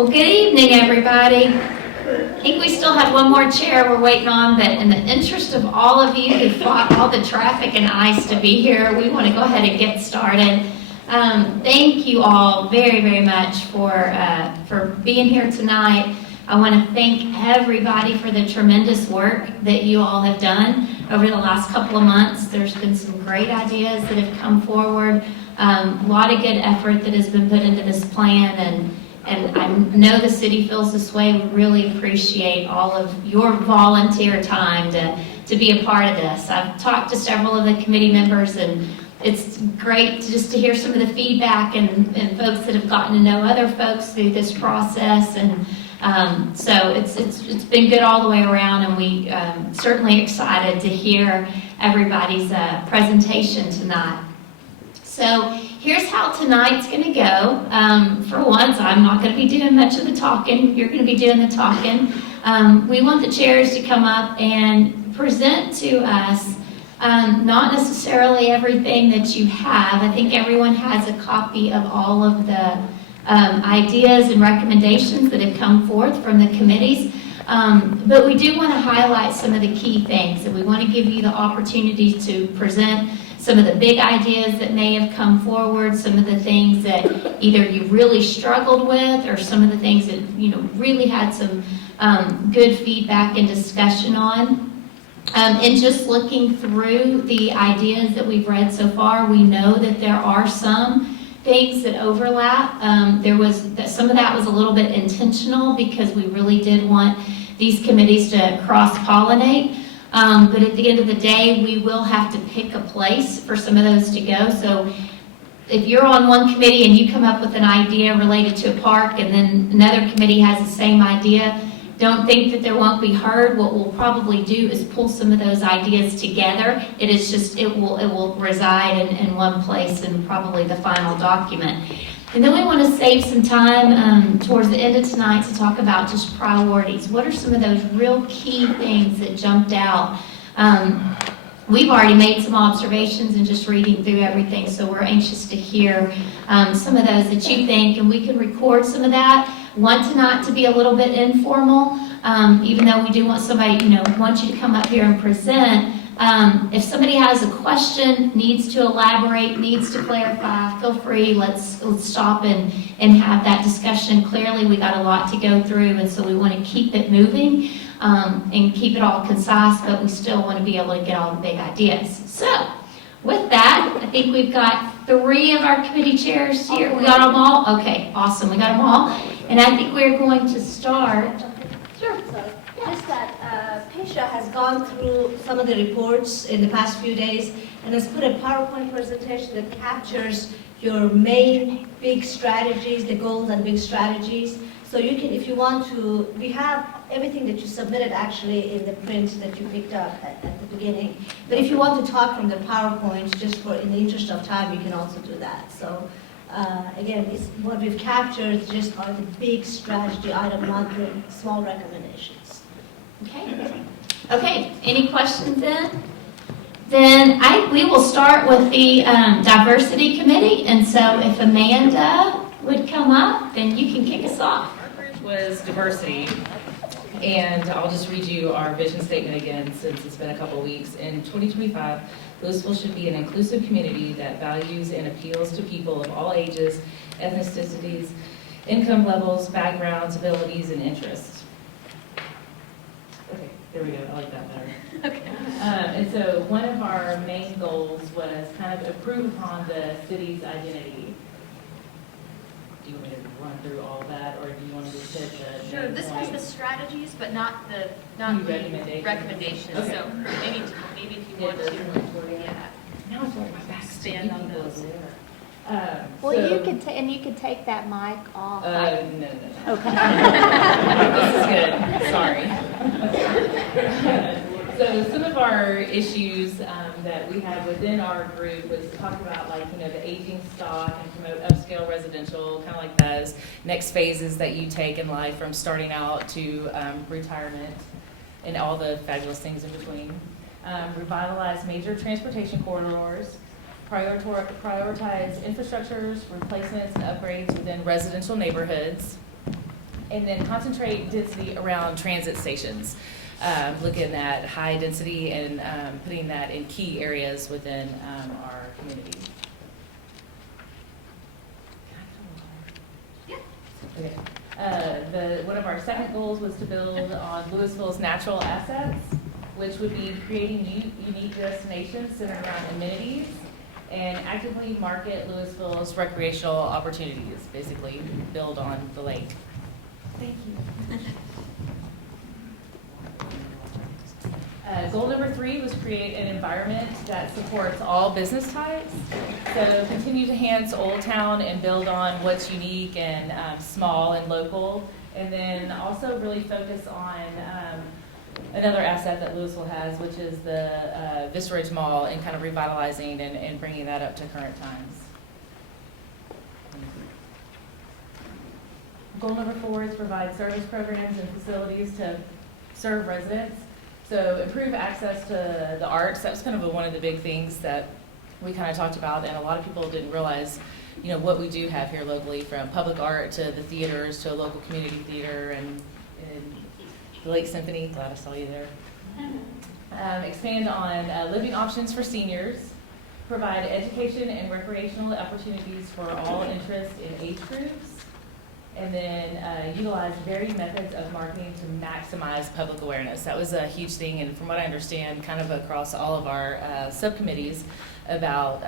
Well, good evening, everybody. I think we still have one more chair we're waiting on, but in the interest of all of you who fought all the traffic and ice to be here, we want to go ahead and get started. Thank you all very, very much for being here tonight. I want to thank everybody for the tremendous work that you all have done over the last couple of months. There's been some great ideas that have come forward, a lot of good effort that has been put into this plan, and I know the city feels this way. We really appreciate all of your volunteer time to be a part of this. I've talked to several of the committee members, and it's great just to hear some of the feedback and folks that have gotten to know other folks through this process. And so it's been good all the way around, and we certainly excited to hear everybody's presentation tonight. So here's how tonight's going to go. For once, I'm not going to be doing much of the talking. You're going to be doing the talking. We want the chairs to come up and present to us not necessarily everything that you have. I think everyone has a copy of all of the ideas and recommendations that have come forth from the committees. But we do want to highlight some of the key things, and we want to give you the opportunity to present some of the big ideas that may have come forward, some of the things that either you really struggled with, or some of the things that really had some good feedback and discussion on. And just looking through the ideas that we've read so far, we know that there are some things that overlap. Some of that was a little bit intentional because we really did want these committees to cross-pollinate. But at the end of the day, we will have to pick a place for some of those to go. So if you're on one committee and you come up with an idea related to a park, and then another committee has the same idea, don't think that there won't be heard. What we'll probably do is pull some of those ideas together. It will reside in one place in probably the final document. And then we want to save some time towards the end of tonight to talk about just priorities. What are some of those real key things that jumped out? We've already made some observations and just reading through everything, so we're anxious to hear some of those that you think, and we can record some of that. Want tonight to be a little bit informal, even though we do want somebody, want you to come up here and present. If somebody has a question, needs to elaborate, needs to clarify, feel free. Let's stop and have that discussion. Clearly, we got a lot to go through, and so we want to keep it moving and keep it all concise, but we still want to be able to get all the big ideas. So, with that, I think we've got 3 of our committee chairs here. We got them all? Okay, awesome. We got them all. And I think we're going to start. Sure. Just that Pesha has gone through some of the reports in the past few days and has put a PowerPoint presentation that captures your main big strategies, the goals and big strategies. So you can, if you want to, we have everything that you submitted actually in the print that you picked up at the beginning. But if you want to talk from the PowerPoint, just in the interest of time, you can also do that. So again, what we've captured just are the big strategy item, not the small recommendations. Okay, any questions then? Then we will start with the diversity committee, and so if Amanda would come up, then you can kick us off. Our group was diversity, and I'll just read you our vision statement again since it's been a couple weeks. In 2025, Lewisville should be an inclusive community that values and appeals to people of all ages, ethnicities, income levels, backgrounds, abilities, and interests. Okay, there we go. I like that better. Okay. And so one of our main goals was kind of improve upon the city's identity. Do you want me to run through all that, or do you want to just hit the Sure, this has the strategies, but not the recommendations. Okay. So maybe if you want to, Now it's like my back expand on those. Well, so, you could take that mic off. No. Okay. This is good. Sorry. So some of our issues that we have within our group was to talk about the aging stock and promote upscale residential, kind of like those next phases that you take in life from starting out to retirement and all the fabulous things in between. Revitalize major transportation corridors, prioritize infrastructures, replacements, and upgrades within residential neighborhoods, And then concentrate density around transit stations. Looking at high density and putting that in key areas within our community. Okay. One of our second goals was to build on Lewisville's natural assets, which would be creating unique destinations centered around amenities and actively market Lewisville's recreational opportunities, basically build on the lake. Thank you. Goal number 3 was create an environment that supports all business types. So continue to enhance Old Town and build on what's unique and small and local. And then also really focus on another asset that Lewisville has, which is the Vista Ridge Mall, and kind of revitalizing and bringing that up to current times. Goal number 4 is provide service programs and facilities to serve residents. So improve access to the arts. That was kind of one of the big things that we kind of talked about, and a lot of people didn't realize, you know, what we do have here locally, from public art to the theaters to a local community theater and the Lake Symphony. Glad I saw you there. Expand on living options for seniors. Provide education and recreational opportunities for all interests in age groups. And then utilize varied methods of marketing to maximize public awareness. That was a huge thing, and from what I understand, kind of across all of our subcommittees about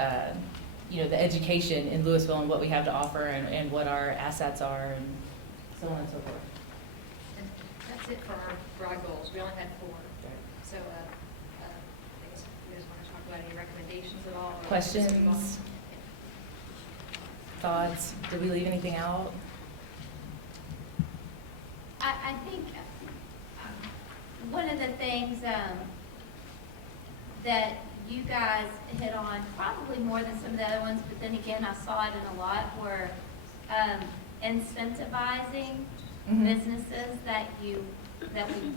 you know, the education in Lewisville and what we have to offer and what our assets are and so on and so forth. And that's it for our broad goals. We only had 4. So I guess you guys want to talk about any recommendations at all? Or Questions? Thoughts? Did we leave anything out? I think one of the things that you guys hit on, probably more than some of the other ones, but then again, I saw it in a lot, were incentivizing businesses that we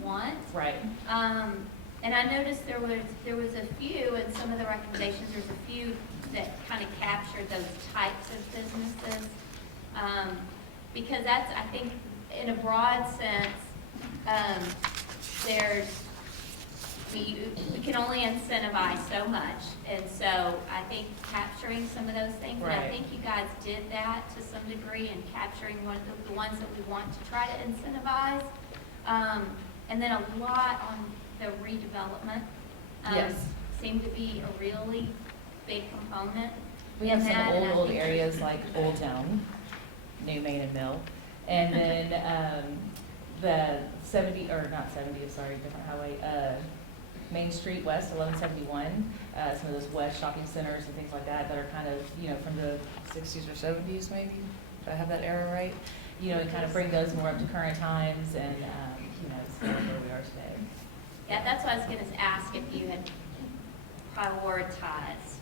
want. Right. And I noticed there was a few, in some of the recommendations, there's a few that kind of captured those types of businesses. Because that's, I think, in a broad sense, we can only incentivize so much, and so I think capturing some of those things, and I think you guys did that to some degree, and capturing the ones that we want to try to incentivize, and then a lot on the redevelopment. Yes. Seemed to be a really big component. We have in that, and I some old think areas like Old Town, New Main and Mill. And then the 70, or not 70, sorry, different highway, Main Street West, 1171, some of those West shopping centers and things like that that are kind of, you know, from the 60s or 70s maybe, do I have that era right? You know, and kind of bring those more up to current times and, you know, it's kind of where we are today. Yeah, that's what I was going to ask, if you had prioritized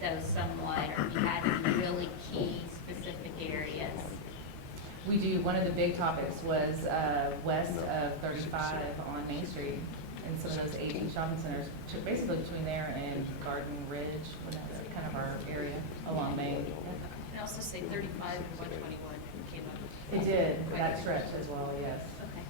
those somewhat, or if you had any really key specific areas. We do. One of the big topics was west of 35 on Main Street, and some of those aging shopping centers, basically between there and Garden Ridge, that's kind of our area along Main. And also say 35 and 121 came up. It did, that stretch as well, yes. Okay.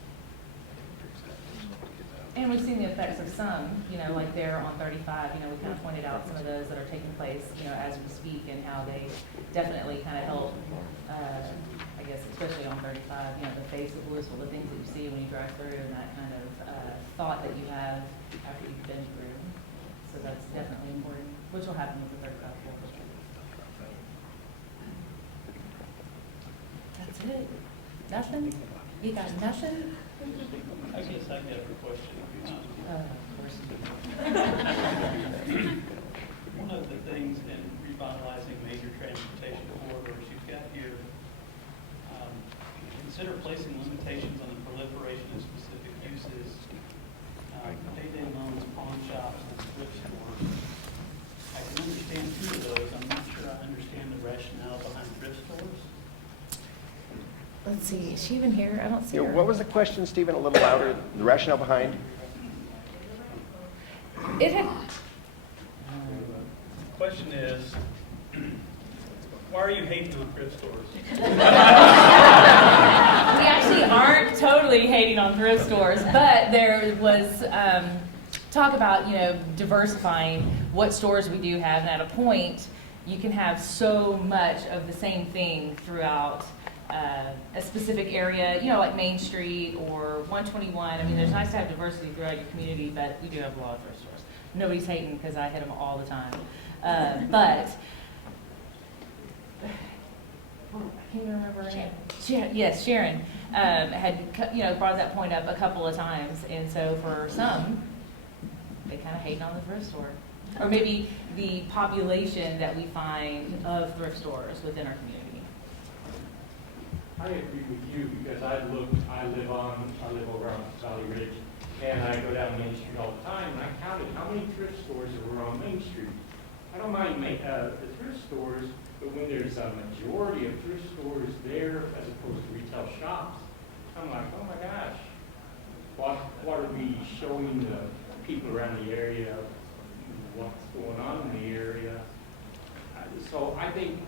And we've seen the effects of some, you know, like there on 35, you know, we kind of pointed out some of those that are taking place, you know, as we speak, and how they definitely kind of help, I guess, especially on 35, you know, the face of Lewisville, the things that you see when you drive through, and that kind of thought that you have after you've been through. So that's definitely important, which will happen with the 35 floor. That's it. Nothing? You got nothing? I guess I got a question. Of course. One of the things in revitalizing major transportation corridors you've got here, consider placing limitations on the proliferation of specific uses, payday loans, pawn shops, and thrift stores. I can understand 2 of those. I'm not sure I understand the rationale behind thrift stores. Let's see, is she even here? I don't see Yeah, her. what was the question, Stephen? A little louder. The rationale behind? It had, The question is, why are you hating on thrift stores? we actually totally hating on thrift stores, but there was talk about, diversifying what stores we do have, and at a point, you can have so much of the same thing throughout a specific area, like Main Street or 121. I mean, there's nice to have diversity throughout your community, but we do have a lot of thrift stores. Nobody's hating because I hit them all the time. But I can't even remember her name. Yes, Sharon had brought that point up a couple of times, and so for some, they kind of hating on the thrift store, or maybe the population that we find of thrift stores within our community. I agree with you because I live over on Valley Ridge, and I go down Main Street all the time, and I counted how many thrift stores there were on Main Street. I don't mind the thrift stores, but when there's a majority of thrift stores there as opposed to retail shops, I'm like, oh my gosh, what are we showing the people around the area, what's going on in the area? So I think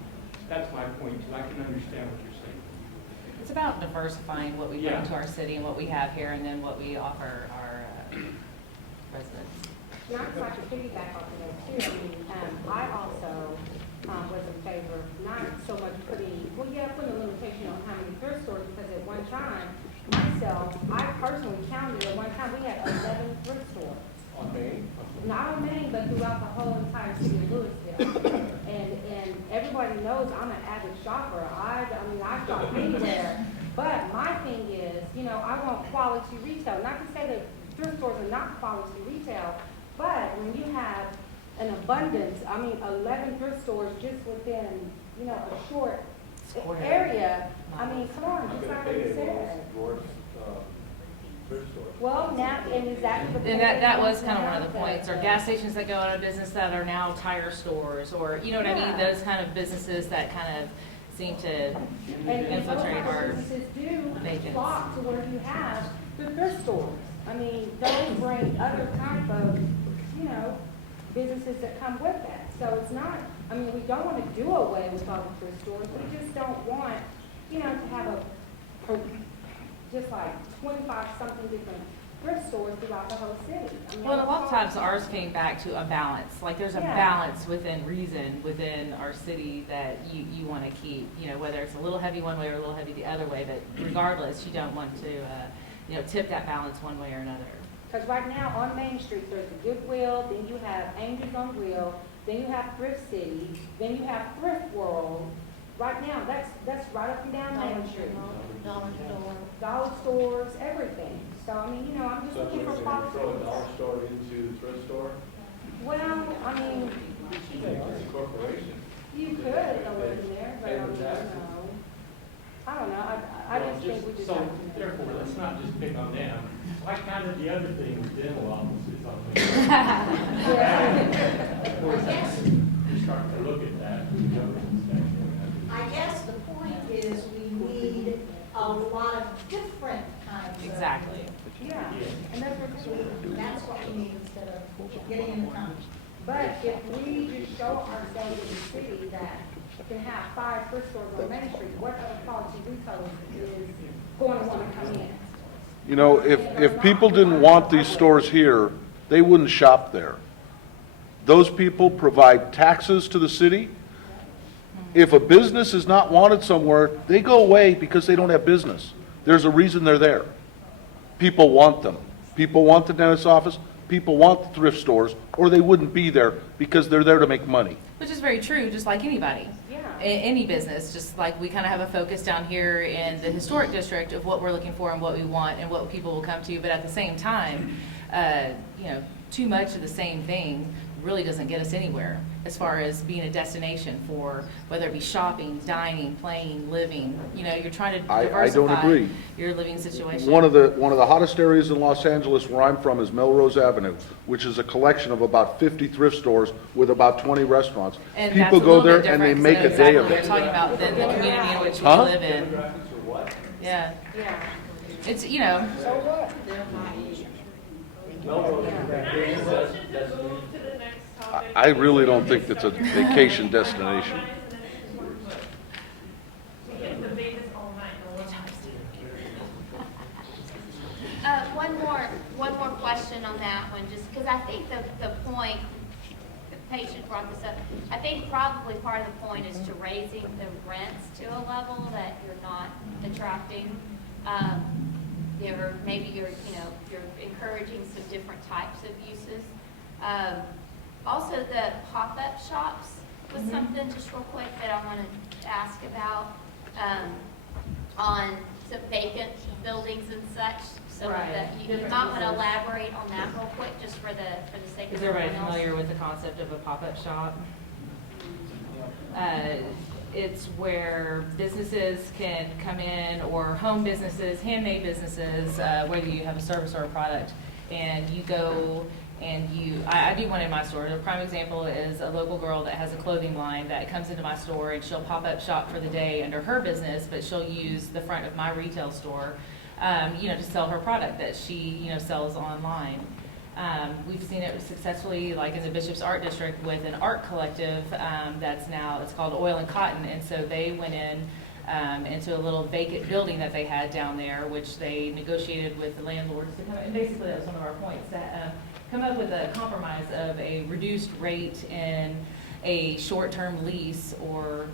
that's my point, too. I can understand what you're saying. It's about diversifying what we bring to our city and what we have here, and then what we offer our residents. Yeah, I'd like to piggyback off of that too. I mean, I also was in favor of not so much putting a limitation on how many thrift stores, because at one time, myself, I personally counted at one time, we had 11 thrift stores. On Main? Not on Main, but throughout the whole entire city of Lewisville. And everybody knows I'm an avid shopper. I shop anywhere. But my thing is, I want quality retail. Not to say that thrift stores are not quality retail, but when you have an abundance, 11 thrift stores just within, a short area, come on, just like you said. Well, now, and exactly the point. And that was kind of one of the points, or gas stations that go out of business that are now tire stores, or, you know what I mean? Those kind of businesses that kind of seem to infiltrate our businesses do vacants. flock to where you have the thrift stores. Those bring other type of, businesses that come with that. So it's not, we don't want to do away with all the thrift stores. We just don't want, to have just like 25-something different thrift stores throughout the whole city. Well, a lot of times ours came back to a balance. Like there's a balance within reason within our city that you want to keep, whether it's a little heavy one way or a little heavy the other way, but regardless, you don't want to, tip that balance one way or another. Because right now on Main Street, there's the Goodwill, then you have Angels on Wheel, then you have Thrift City, then you have Thrift World. Right now, that's right up and down Main Street. Dollar stores, everything. So, I'm just looking for quality. Throw a dollar store into the thrift store? Well, It's a corporation. you could go in there, but I don't know. I don't know. I just think we just So, have to. therefore, let's not just pick on them. I counted the other things, dental offices on me. Of course, you're starting to look at that. I guess the point is we need a lot of different kinds of. Exactly. Yeah, and that's what That's what we need instead of getting in the company. But if we just show ourselves in the city that can have 5 thrift stores on Main Street, what other quality retailers is going to want to come in? If people didn't want these stores here, they wouldn't shop there. Those people provide taxes to the city. If a business is not wanted somewhere, they go away because they don't have business. There's a reason they're there. People want them. People want the dentist's office. People want the thrift stores, or they wouldn't be there because they're there to make money. Which is very true, just like anybody. Any business, just like we kind of have a focus down here in the historic district of what we're looking for and what we want and what people will come to, but at the same time, too much of the same thing really doesn't get us anywhere as far as being a destination for whether it be shopping, dining, playing, living. You're trying to diversify I don't agree. your living situation. One of the hottest areas in Los Angeles where I'm from is Melrose Avenue, which is a collection of about 50 thrift stores with about 20 restaurants. And People that's a go little there bit and they different, make so a day of exactly it. We're talking about the community in which we Huh? live in. Yeah. It's, So what? I really don't think it's a vacation destination. question on that one, just because I think the point, the patient brought this up, I think probably part of the point is to raising the rents to a level that you're not attracting. Maybe you're encouraging some different types of uses. Also, the pop-up shops was something just real quick that I want to ask about on some vacant buildings and such. So Right. that you Different might want to uses. elaborate on that real quick, just for the sake of Is everybody everyone else. familiar with the concept of a pop-up shop? It's where businesses can come in, or home businesses, handmade businesses, whether you have a service or a product, and you go and I do one in my store. The prime example is a local girl that has a clothing line that comes into my store, and she'll pop up shop for the day under her business, but she'll use the front of my retail store, to sell her product that she, sells online. We've seen it successfully, like in the Bishop's Art District, with an art collective it's called Oil and Cotton, and so they went in into a little vacant building that they had down there, which they negotiated with the landlords to come, and basically that was one of our points, that come up with a compromise of a reduced rate in a short-term lease or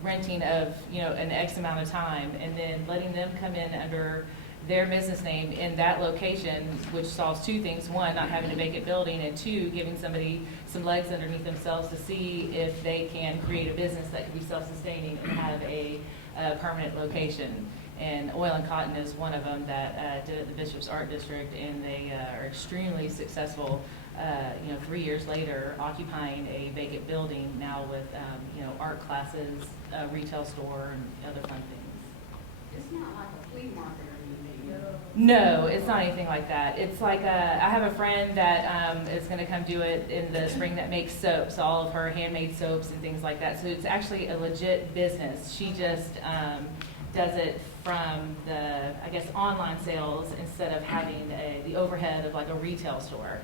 renting of, an X amount of time, and then letting them come in under their business name in that location, which solves two things. One, not having a vacant building, and two, giving somebody some legs underneath themselves to see if they can create a business that can be self-sustaining and have a permanent location. And Oil and Cotton is one of them that did it at the Bishop's Art District, and they are extremely successful, 3 years later, occupying a vacant building now with, art classes, a retail store, and other fun things. It's not like a flea market or anything. No, it's not anything like that. It's like I have a friend that is going to come do it in the spring that makes soaps, all of her handmade soaps and things like that. So it's actually a legit business. She just does it from the, online sales instead of having the overhead of like a retail store.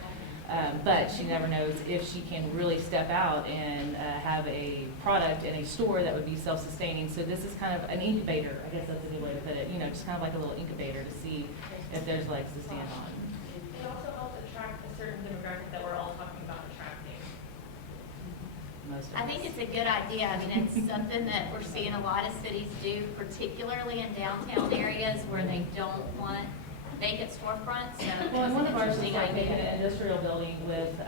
But she never knows if she can really step out and have a product in a store that would be self-sustaining. So this is kind of an incubator, I guess that's a good way to put it, just kind of like a little incubator to see if there's legs to stand on. It also helps attract a certain demographic that we're all talking about attracting. I think it's a good idea. I mean, it's something that we're seeing a lot of cities do, particularly in downtown areas where they don't want vacant storefronts. So Well, and one of ours is interesting like making idea. an industrial building with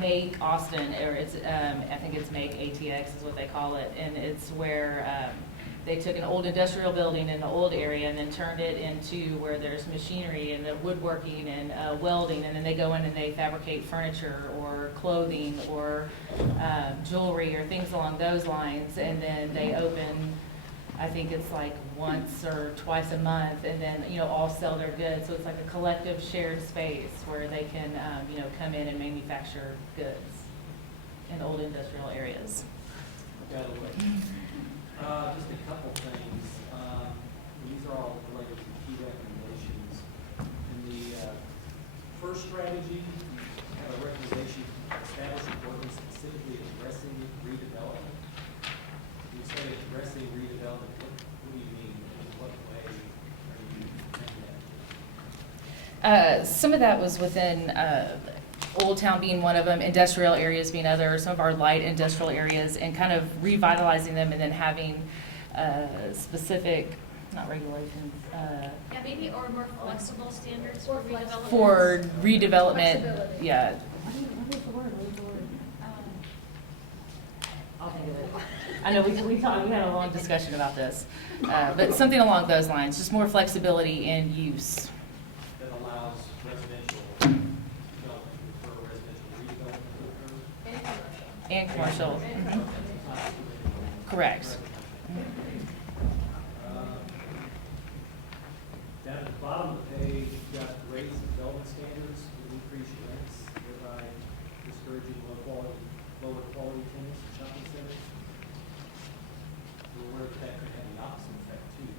Make Austin, or it's I think it's Make ATX is what they call it, and it's where they took an old industrial building in the old area and then turned it into where there's machinery and the woodworking and welding, and then they go in and they fabricate furniture or clothing or jewelry or things along those lines, and then they open, I think it's like once or twice a month, and then, all sell their goods. So it's like a collective shared space where they can, come in and manufacture goods in old industrial areas. Just a couple things. These are all related to key recommendations. In the first strategy, you have a recommendation establishing ordinance specifically addressing redevelopment. You say addressing redevelopment. What do you mean? In what way are you saying that? Some of that was within Old Town being one of them, industrial areas being other, some of our light industrial areas, and kind of revitalizing them and then having specific, not regulations, Yeah, maybe, or more flexible standards for redevelopment. for redevelopment, Flexibility. yeah. What is the word? I'll think of it. I know we had a long discussion about this, but something along those lines, just more flexibility in use. That allows residential development to occur, residential redevelopment to occur? And commercial. Mhm. Correct. Down at the bottom of the page, you've got rates and development standards to increase rents, thereby discouraging lower quality tenants in shopping centers. We're aware that could have the opposite effect too.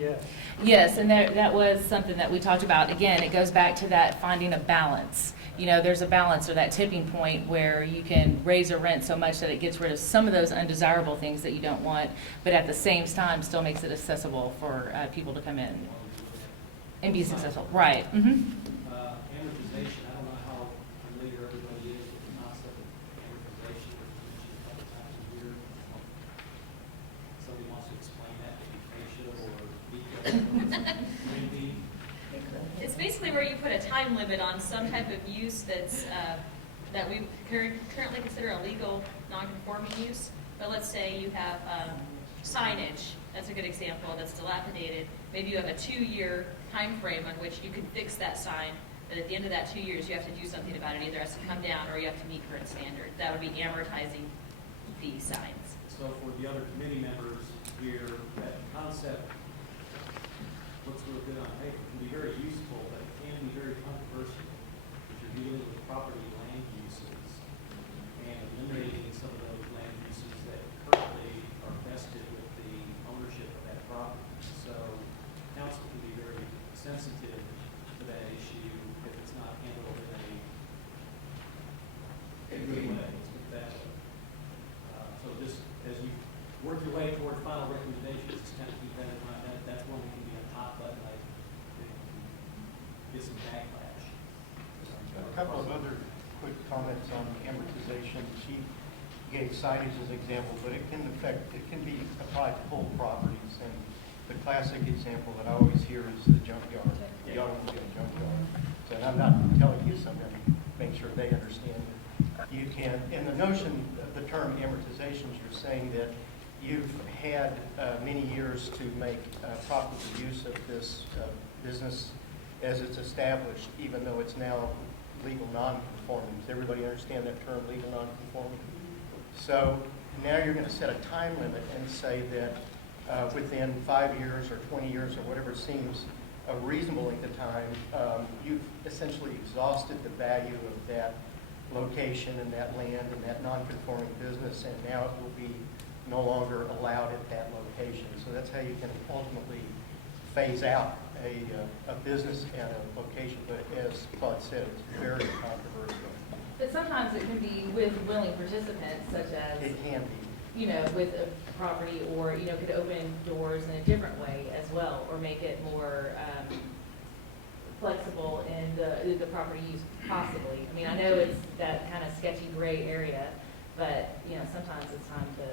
Yes. Yes, and that was something that we talked about. Again, it goes back to that finding a balance. There's a balance or that tipping point where you can raise a rent so much that it gets rid of some of those undesirable things that you don't want, but at the same time still makes it accessible for people to come in. And be successful, right. Mm-hmm. Amortization, I don't know how familiar everybody is with the concept of amortization, which is mentioned a couple times a year. Somebody wants to explain that, maybe Keisha or Vika, maybe. It's basically where you put a time limit on some type of use that's, that we currently consider a legal non-conforming use. But let's say you have signage, that's a good example, that's dilapidated. Maybe you have a 2-year time frame on which you can fix that sign, but at the end of that 2 years, you have to do something about it. Either it has to come down or you have to meet current standard. That would be amortizing the signs. So for the other committee members here, that concept looks real good on paper. It can be very useful, but it can be very controversial if you're dealing with property land uses and eliminating some of those land uses that currently are vested with the ownership of that property. So council can be very sensitive to that issue if it's not handled in a good way. Let's put it that way. So just as you work your way toward final recommendations, just kind of keep that in mind. That's one that can be a hot button item and get some backlash. A couple of other quick comments on amortization. She gave signage as an example, but it can be applied to whole properties. And the classic example that I always hear is the junkyard. You don't want to get a junkyard. So, and I'm not telling you something, make sure they understand it. You can, in the notion of the term amortizations, you're saying that you've had many years to make proper use of this business as it's established, even though it's now legal non-conforming. Does everybody understand that term, legal non-conforming? So now you're going to set a time limit and say that within 5 years or 20 years or whatever seems a reasonable length of time, you've essentially exhausted the value of that location and that land and that non-conforming business, and now it will be no longer allowed at that location. So that's how you can ultimately phase out a business at a location. But as Claude said, it's very controversial. But sometimes it can be with willing participants, such as, It can be. you know, with a property, or, you know, could open doors in a different way as well, or make it more flexible in the property use possibly. I mean, I know it's that kind of sketchy gray area, but, you know, sometimes it's time to,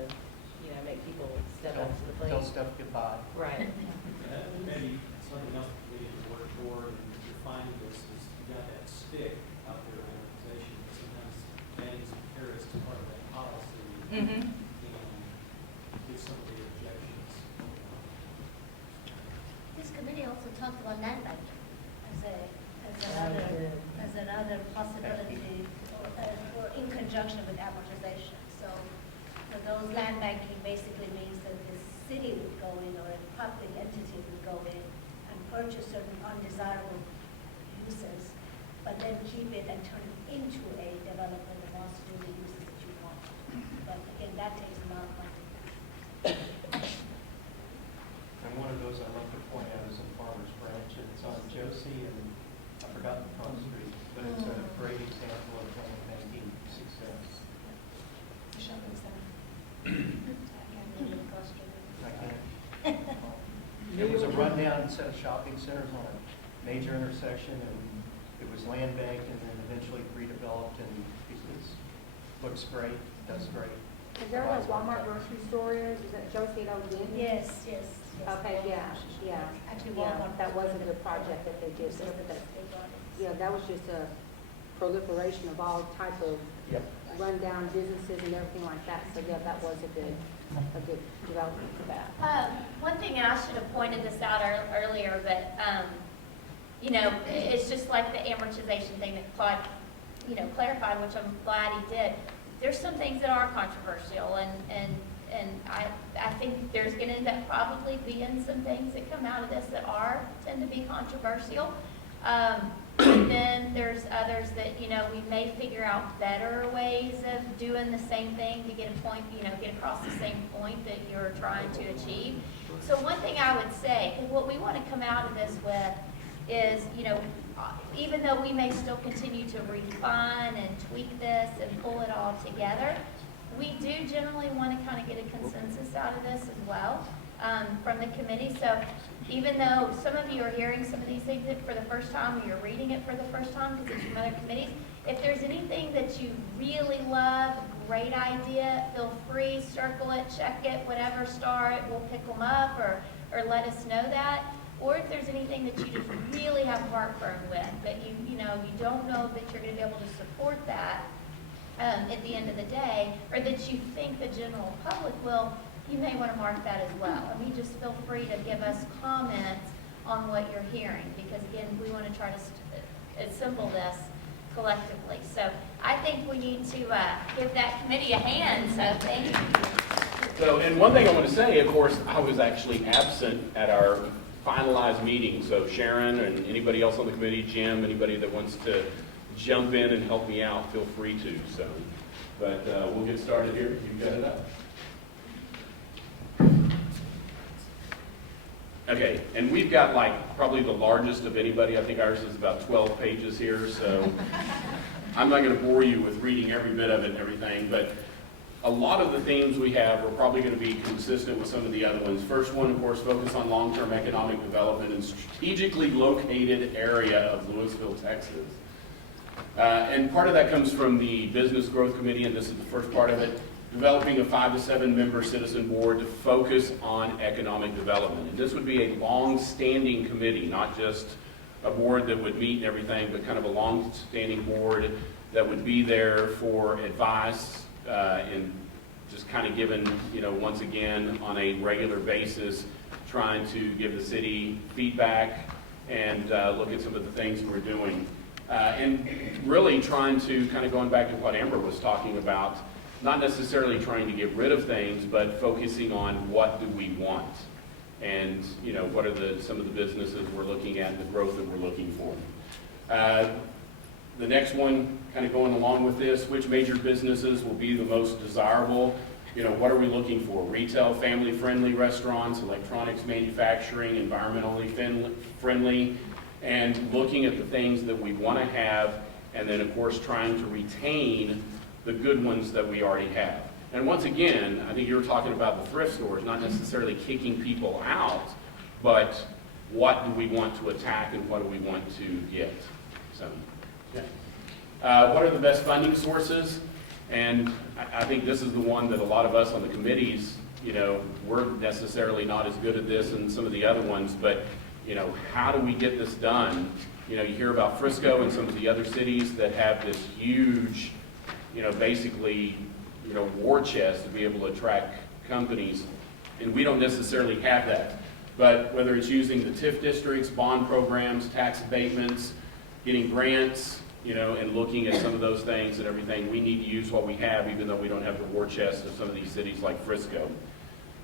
you know, make people step up to the plate. Tell stuff goodbye. Right. Maybe something else that we need to work toward and defining this is you got that stick out there in organization. Sometimes bangs and carrots is part of that policy. Mm-hmm. And get some of the objections. This committee also talked about land banking as another possibility or in conjunction with amortization. So those land banking basically means that the city would go in or a public entity would go in and purchase certain undesirable uses, but then keep it and turn it into a development that wants to do the uses that you want. But again, that takes a lot of money. And one of those I love to point out is in Farmers Branch. It's on Josie and I forgot the front street, but it's a great example of land banking success. I can't. It was a rundown set of shopping centers on a major intersection, and it was land banked and then eventually redeveloped, and it looks great, does great. Is there where Walmart grocery store is? Is that Josie O'Ginn? Yes, yes. Okay, yeah. Actually, Yeah, Walmart. that was a good project that they did. Yeah, that was just a proliferation of all type of Yep. rundown businesses and everything like that. So yeah, that was a good development for that. One thing, and I should have pointed this out earlier, but, you know, it's just like the amortization thing that Claude, you know, clarified, which I'm glad he did. There's some things that are controversial, and I think there's going to end up probably being some things that come out of this that tend to be controversial. And then there's others that, you know, we may figure out better ways of doing the same thing to get a point, you know, get across the same point that you're trying to achieve. So one thing I would say, and what we want to come out of this with is, you know, even though we may still continue to refine and tweak this and pull it all together, we do generally want to kind of get a consensus out of this as well. from the committee. So even though some of you are hearing some of these things for the first time, or you're reading it for the first time because it's from other committees, if there's anything that you really love, great idea, feel free, circle it, check it, whatever, star it, we'll pick them up or let us know that. Or if there's anything that you just really have heartburn with, that you don't know that you're going to be able to support that at the end of the day, or that you think the general public will, you may want to mark that as well. I mean, just feel free to give us comments on what you're hearing, because again, we want to try to assemble this collectively. So I think we need to give that committee a hand, so thank you. So, and one thing I want to say, of course, I was actually absent at our finalized meeting, so Sharon and anybody else on the committee, Jim, anybody that wants to jump in and help me out, feel free to. So, but we'll get started here. You've got it up. Okay, and we've got like probably the largest of anybody. I think ours is about 12 pages here, so I'm not going to bore you with reading every bit of it and everything, but a lot of the themes we have are probably going to be consistent with some of the other ones. First one, of course, focus on long-term economic development in strategically located area of Lewisville, Texas. And part of that comes from the Business Growth Committee, and this is the first part of it, developing a 5 to 7 member citizen board to focus on economic development. And this would be a long-standing committee, not just a board that would meet and everything, but kind of a long-standing board that would be there for advice, and just kind of given, once again, on a regular basis, trying to give the city feedback and look at some of the things we're doing. And really trying to, kind of going back to what Amber was talking about, not necessarily trying to get rid of things, but focusing on what do we want. And, what are some of the businesses we're looking at, the growth that we're looking for. The next one, kind of going along with this, which major businesses will be the most desirable? What are we looking for? Retail, family-friendly restaurants, electronics manufacturing, environmentally friendly, and looking at the things that we want to have, and then, of course, trying to retain the good ones that we already have. And once again, I think you were talking about the thrift stores, not necessarily kicking people out, but what do we want to attack and what do we want to get? So. What are the best funding sources? And I think this is the one that a lot of us on the committees, we're necessarily not as good at this and some of the other ones, but, how do we get this done? You hear about Frisco and some of the other cities that have this huge, basically, war chest to be able to attract companies, and we don't necessarily have that. But whether it's using the TIF districts, bond programs, tax abatements, getting grants, and looking at some of those things and everything, we need to use what we have, even though we don't have the war chest of some of these cities like Frisco.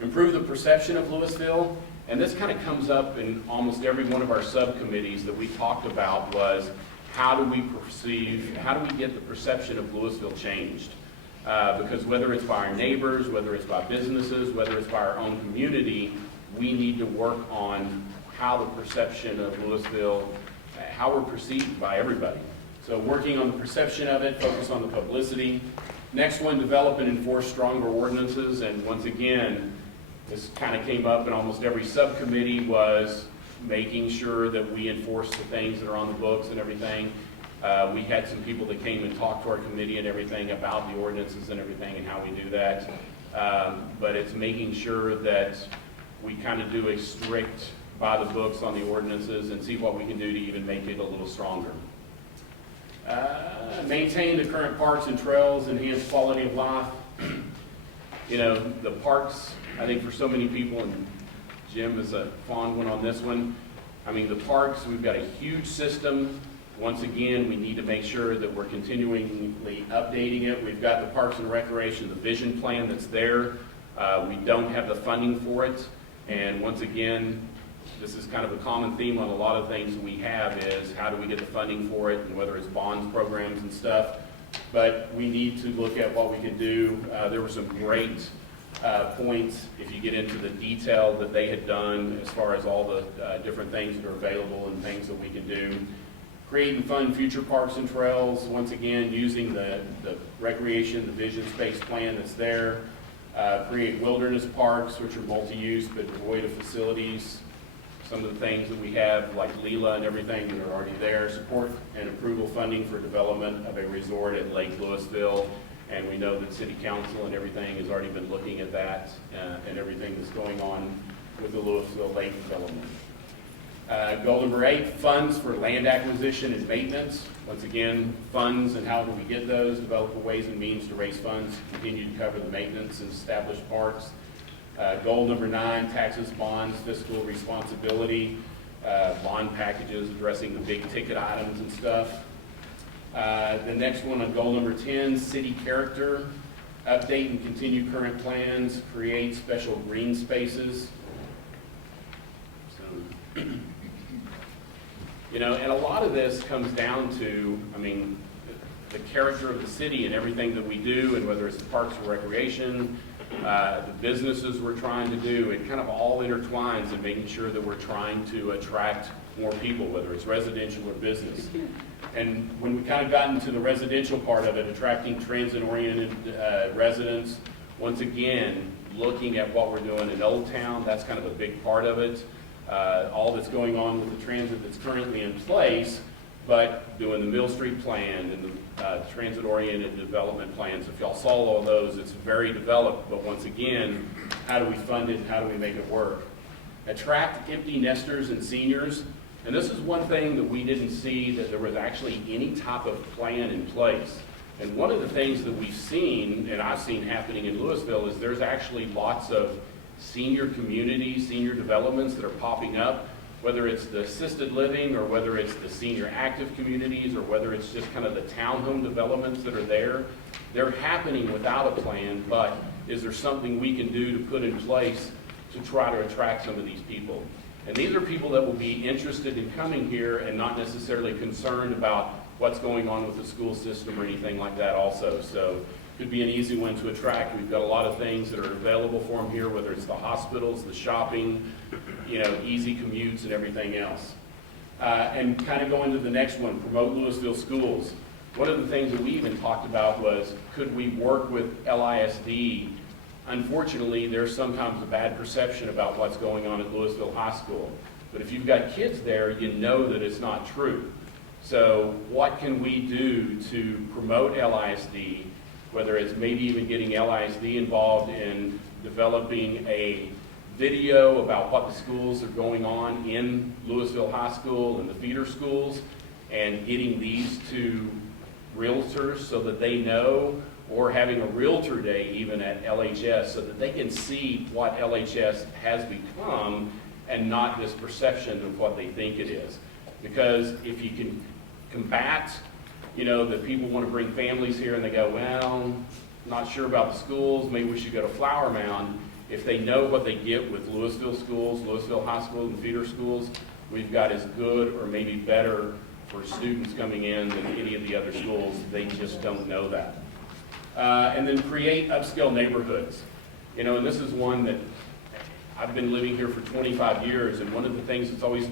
Improve the perception of Lewisville, and this kind of comes up in almost every one of our subcommittees that we talked about was, how do we get the perception of Lewisville changed? Because whether it's by our neighbors, whether it's by businesses, whether it's by our own community, we need to work on how the perception of Lewisville, how we're perceived by everybody. So working on the perception of it, focus on the publicity. Next one, develop and enforce stronger ordinances. And once again, this kind of came up in almost every subcommittee, was making sure that we enforce the things that are on the books and everything. We had some people that came and talked to our committee and everything about the ordinances and everything and how we do that. But it's making sure that we kind of do a strict by the books on the ordinances and see what we can do to even make it a little stronger. Maintain the current parks and trails, enhance quality of life. The parks, I think for so many people, and Jim is a fond one on this one, the parks, we've got a huge system. Once again, we need to make sure that we're continually updating it. We've got the Parks and Recreation, the vision plan that's there. We don't have the funding for it. And once again, this is kind of a common theme on a lot of things we have, is how do we get the funding for it, and whether it's bonds programs and stuff. But we need to look at what we can do. There were some great points, if you get into the detail that they had done as far as all the different things that are available and things that we can do. Create and fund future parks and trails, once again, using the recreation, the vision space plan that's there. Create wilderness parks, which are multi-use but devoid of facilities. Some of the things that we have, like Leela and everything that are already there. Support and approval funding for development of a resort at Lake Lewisville. And we know that City Council and everything has already been looking at that and everything that's going on with the Lewisville Lake development. Goal number 8, funds for land acquisition and maintenance. Once again, funds and how do we get those, develop the ways and means to raise funds, continue to cover the maintenance and established parks. Goal number 9, taxes, bonds, fiscal responsibility, bond packages addressing the big ticket items and stuff. The next one on goal number 10, city character, update and continue current plans, create special green spaces. So, you know, and a lot of this comes down to, I mean, the character of the city and everything that we do, and whether it's parks and recreation, the businesses we're trying to do, it kind of all intertwines in making sure that we're trying to attract more people, whether it's residential or business. And when we kind of got into the residential part of it, attracting transit-oriented residents, once again, looking at what we're doing in Old Town, that's kind of a big part of it. All that's going on with the transit that's currently in place, but doing the Mill Street plan and the transit-oriented development plans. If y'all saw all those, it's very developed, but once again, how do we fund it and how do we make it work? Attract empty nesters and seniors. And this is one thing that we didn't see, that there was actually any type of plan in place. And one of the things that we've seen, and I've seen happening in Lewisville, is there's actually lots of senior communities, senior developments that are popping up, whether it's the assisted living or whether it's the senior active communities or whether it's just kind of the townhome developments that are there. They're happening without a plan, but is there something we can do to put in place to try to attract some of these people? And these are people that will be interested in coming here and not necessarily concerned about what's going on with the school system or anything like that also. So could be an easy one to attract. We've got a lot of things that are available for them here, whether it's the hospitals, the shopping, you know, easy commutes and everything else. And kind of going to the next one, promote Lewisville schools. One of the things that we even talked about was, could we work with LISD? Unfortunately, there's sometimes a bad perception about what's going on at Lewisville High School. But if you've got kids there, you know that it's not true. So what can we do to promote LISD, whether it's maybe even getting LISD involved in developing a video about what the schools are going on in Lewisville High School and the feeder schools, and getting these to realtors so that they know, or having a realtor day even at LHS so that they can see what LHS has become and not this perception of what they think it is. Because if you can combat, you know, that people want to bring families here and they go, well, not sure about the schools, maybe we should go to Flower Mound. If they know what they get with Lewisville schools, Lewisville High School and feeder schools, we've got as good or maybe better for students coming in than any of the other schools. They just don't know that. And then create upscale neighborhoods. You know, and this is one that I've been living here for 25 years, and one of the things that's always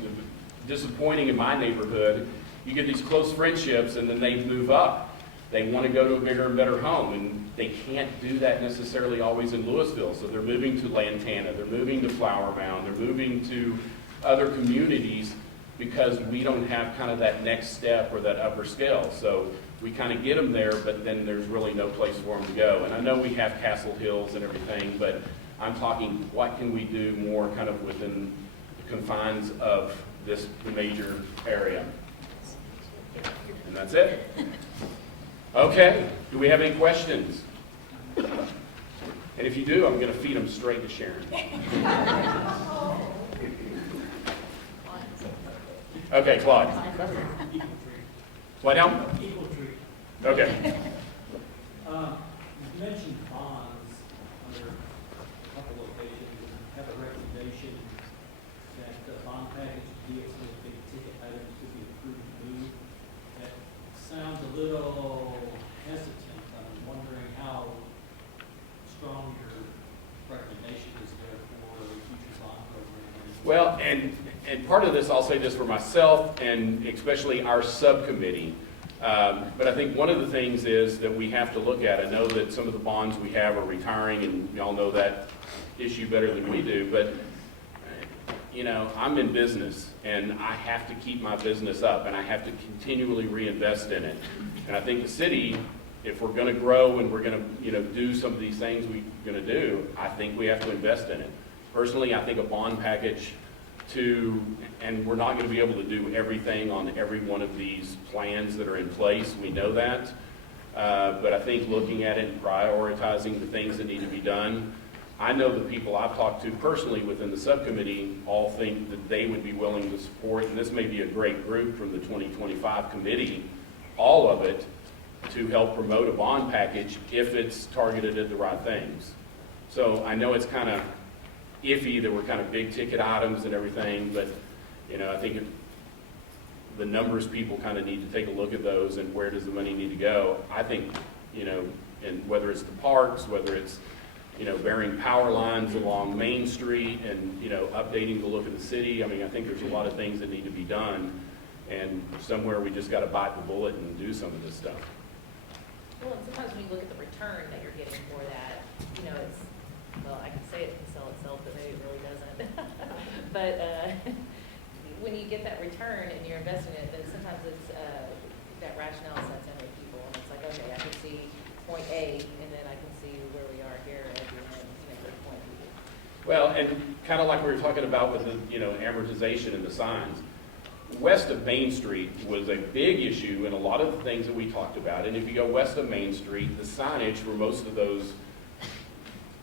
disappointing in my neighborhood, you get these close friendships and then they move up. They want to go to a bigger and better home, and they can't do that necessarily always in Lewisville. So they're moving to Lantana, they're moving to Flower Mound, they're moving to other communities because we don't have kind of that next step or that upper scale. So we kind of get them there, but then there's really no place for them to go. And I know we have Castle Hills and everything, but I'm talking, what can we do more kind of within the confines of this major area? And that's it. Okay, do we have any questions? And if you do, I'm going to feed them straight to Sharon. Okay, Claude. What now? Okay. You mentioned bonds under a couple locations. Have a recommendation that the bond package be some of the big ticket items to be approved and moved. That sounds a little hesitant. I'm wondering how strong your recommendation is there for the future bond program. Well, and part of this, I'll say this for myself and especially our subcommittee. But I think one of the things is that we have to look at, I know that some of the bonds we have are retiring, and y'all know that issue better than we do, but you know, I'm in business, and I have to keep my business up, and I have to continually reinvest in it. And I think the city, if we're going to grow and we're going to, you know, do some of these things we're going to do, I think we have to invest in it. Personally, I think a bond package and we're not going to be able to do everything on every one of these plans that are in place. We know that. But I think looking at it and prioritizing the things that need to be done, I know the people I've talked to personally within the subcommittee all think that they would be willing to support, and this may be a great group from the 2025 committee, all of it, to help promote a bond package if it's targeted at the right things. So I know it's kind of iffy, there were kind of big ticket items and everything, but you know, I think the numbers people kind of need to take a look at those and where does the money need to go. I think, you know, and whether it's the parks, whether it's, you know, burying power lines along Main Street and, you know, updating the look of the city. I mean, I think there's a lot of things that need to be done, and somewhere we just got to bite the bullet and do some of this stuff. Well, and sometimes when you look at the return that you're getting for that, you know, it's, well, I can say it can sell itself, but maybe it really doesn't. But when you get that return and you're investing in it, then sometimes it's that rationale sets in with people, and it's like, okay, I can see point A, and then I can see where we are here at the end, you know, at point B. Well, and kind of like we were talking about with the, you know, amortization and the signs, west of Main Street was a big issue in a lot of the things that we talked about. And if you go west of Main Street, the signage for most of those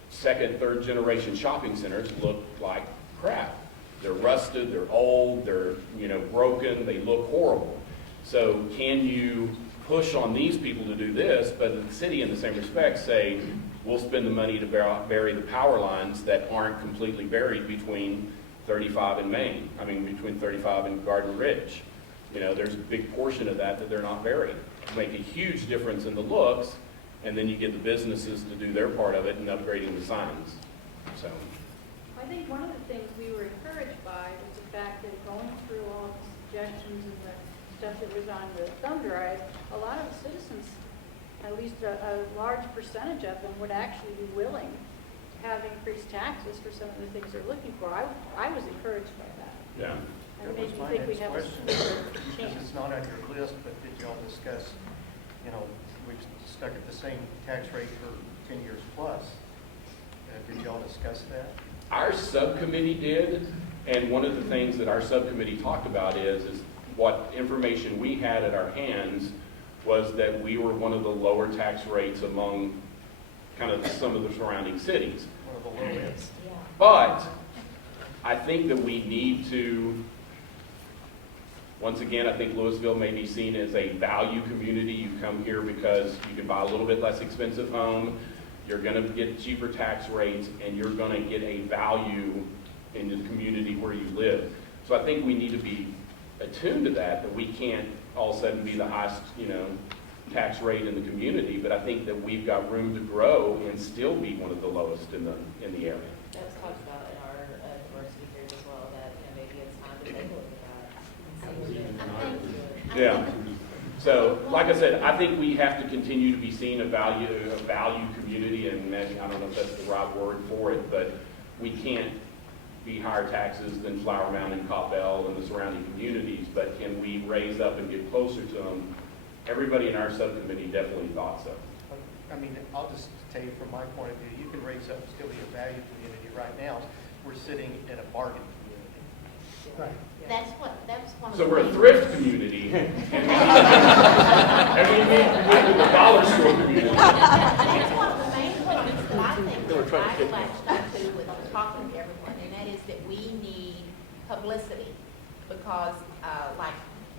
second, third generation shopping centers look like crap. They're rusted, they're old, they're, you know, broken, they look horrible. So can you push on these people to do this, but the city in the same respect say, we'll spend the money to bury the power lines that aren't completely buried between 35 and Main. I mean, between 35 and Garden Ridge. You know, there's a big portion of that they're not buried. Make a huge difference in the looks, and then you get the businesses to do their part of it and upgrading the signs. So, I think one of the things we were encouraged by was the fact that going through all of the suggestions and the stuff that was on the thumb drive, a lot of citizens, at least a large percentage of them, would actually be willing to have increased taxes for some of the things they're looking for. I was encouraged by that. yeah. And That it made was me my think we next have a question. chance. Because it's not on your list, but did y'all discuss, you know, we've stuck at the same tax rate for 10 years plus. Did y'all discuss that? Our subcommittee did, and one of the things that our subcommittee talked about is what information we had at our hands was that we were one of the lower tax rates among kind of some of the surrounding cities. One of the lowest. But I think that we need to, once again, I think Lewisville may be seen as a value community. You come here because you can buy a little bit less expensive home, you're going to get cheaper tax rates, and you're going to get a value in the community where you live. So I think we need to be attuned to that we can't all of a sudden be the highest, you know, tax rate in the community, but I think that we've got room to grow and still be one of the lowest in the area. That's talked about in our diversity period as well, that, you know, maybe it's time to take a look at that. And see what Yeah. So, like I said, I think we have to continue to be seen a value community, and maybe, I don't know if that's the right word for it, but we can't be higher taxes than Flower Mound and Coppell and the surrounding communities, but can we raise up and get closer to them? Everybody in our subcommittee definitely thought so. I mean, I'll just tell you from my point of view, you can raise up and still be a value community. Right now, we're sitting in a bargain community. Right. That's one of the. So we're a thrift community, and we meet with the dollar store community. That's one of the main points that I think that I latched onto with talking to everyone, and that is that we need publicity. Because, like,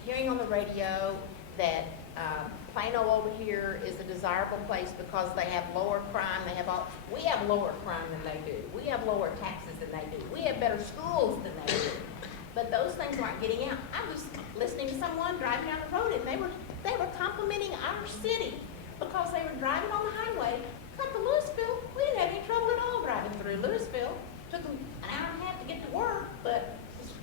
hearing on the radio that Plano over here is a desirable place because they have lower crime, we have lower crime than they do. We have lower taxes than they do. We have better schools than they do. But those things aren't getting out. I was listening to someone driving down the road, and they were complimenting our city because they were driving on the highway. Come to Lewisville, we didn't have any trouble at all driving through Lewisville. Took them an hour and a half to get to work, but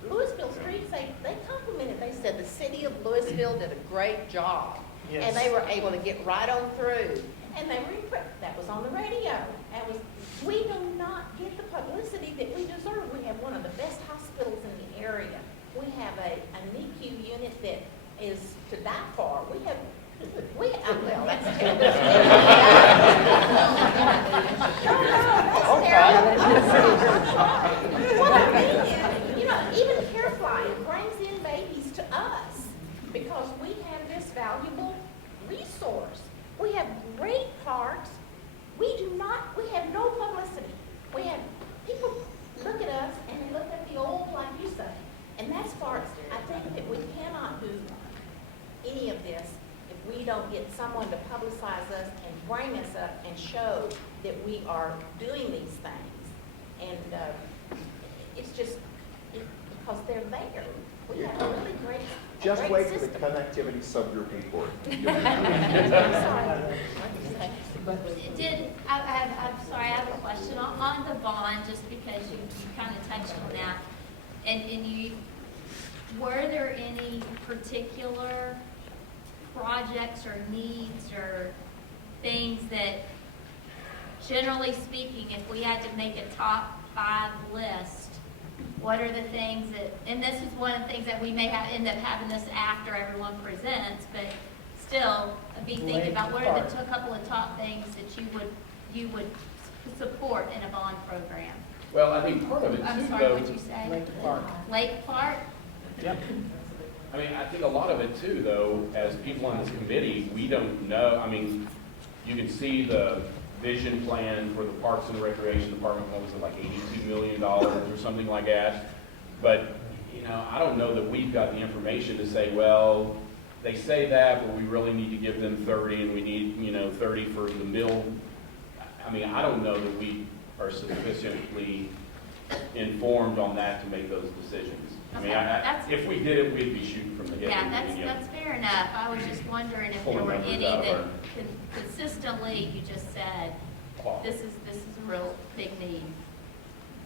Lewisville streets, they complimented. They said the city of Lewisville did a great job. And they were able to get right on through. And they were equipped. That was on the radio. We do not get the publicity that we deserve. We have one of the best hospitals in the area. We have a NICU unit that is to die for. Well, that's terrible. What I mean is, even CareFly brings in babies to us because we have this valuable resource. We have great parks. We have no publicity. We have people look at us and they look at the old, like you say. And that's part, I think that we cannot do any of this if we don't get someone to publicize us and bring us up and show that we are doing these things. And it's just because they're there. We have a really great Just great wait for the system. connectivity subgroup report. I'm sorry, I have a question on the bond, just because you kind of touched on that. Were there any particular projects or needs or things that, generally speaking, if we had to make a top 5 list, what are the things that, and this is one of the things that we may end up having this after everyone presents, but still, I'd be thinking about what are a couple of top things that you would support in a bond program? Well, I think part of it too, I'm sorry, though. what'd you say? Lake Park. Lake Park? Yep. I mean, I think a lot of it too, though, as people on this committee, we don't know. I mean, you can see the vision plan for the Parks and Recreation Department, what was it, like $82 million or something like that. But, I don't know that we've got the information to say, well, they say that, but we really need to give them 30 and we need, 30 for the mill. I mean, I don't know that we are sufficiently informed on that to make those decisions. I mean, if we did it, we'd be shooting from the hip. Yeah, that's fair enough. I was just wondering if there were any that consistently, you just said, this is a real big need.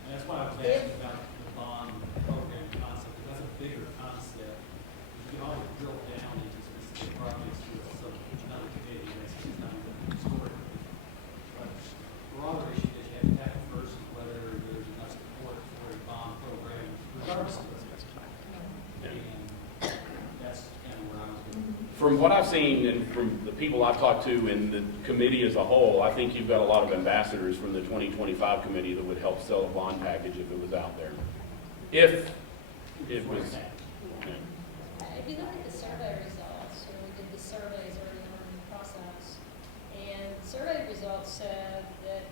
And that's why I was asking about the bond program concept, because that's a bigger concept. You can always drill down into specific projects with another committee, that's just not even story. But the broader issue that you have to tackle first is whether there's enough support for a bond program, regardless of what's. And that's kind of where I was going. From what I've seen and from the people I've talked to in the committee as a whole, I think you've got a lot of ambassadors from the 2025 committee that would help sell a bond package if it was out there. If it was. If you look at the survey results, we did the surveys early on in the process, and survey results said that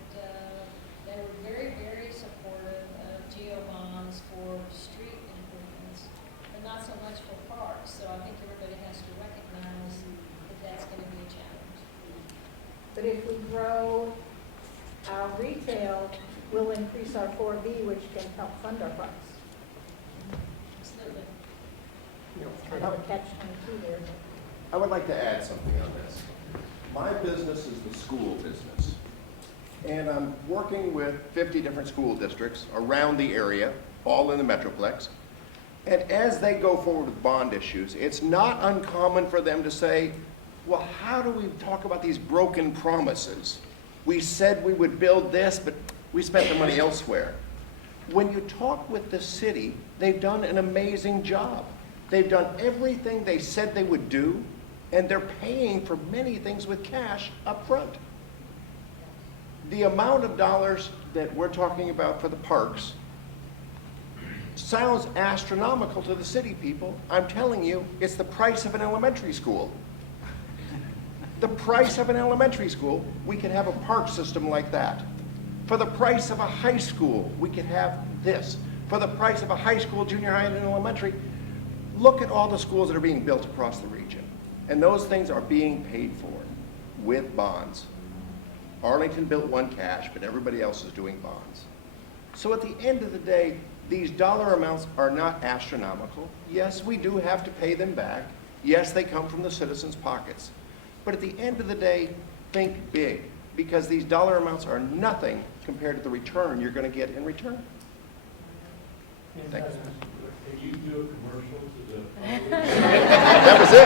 they were very, very supportive of geo bonds for street improvements, but not so much for parks. So I think everybody has to recognize that that's going to be a challenge. But if we grow our retail, we'll increase our 4B, which can help fund our parks. Absolutely. Kind of a catch-22 there. I would like to add something on this. My business is the school business. And I'm working with 50 different school districts around the area, all in the Metroplex. And as they go forward with bond issues, it's not uncommon for them to say, well, how do we talk about these broken promises? We said we would build this, but we spent the money elsewhere. When you talk with the city, they've done an amazing job. They've done everything they said they would do, and they're paying for many things with cash up front. The amount of dollars that we're talking about for the parks sounds astronomical to the city people. I'm telling you, it's the price of an elementary school. The price of an elementary school, we could have a park system like that. For the price of a high school, we could have this. For the price of a high school, junior high, and elementary, look at all the schools that are being built across the region. And those things are being paid for with bonds. Arlington built one cash, but everybody else is doing bonds. So at the end of the day, these dollar amounts are not astronomical. Yes, we do have to pay them back. Yes, they come from the citizens' pockets. But at the end of the day, think big, because these dollar amounts are nothing compared to the return you're going to get in return. Thank you. Can you do a commercial to the? That was it.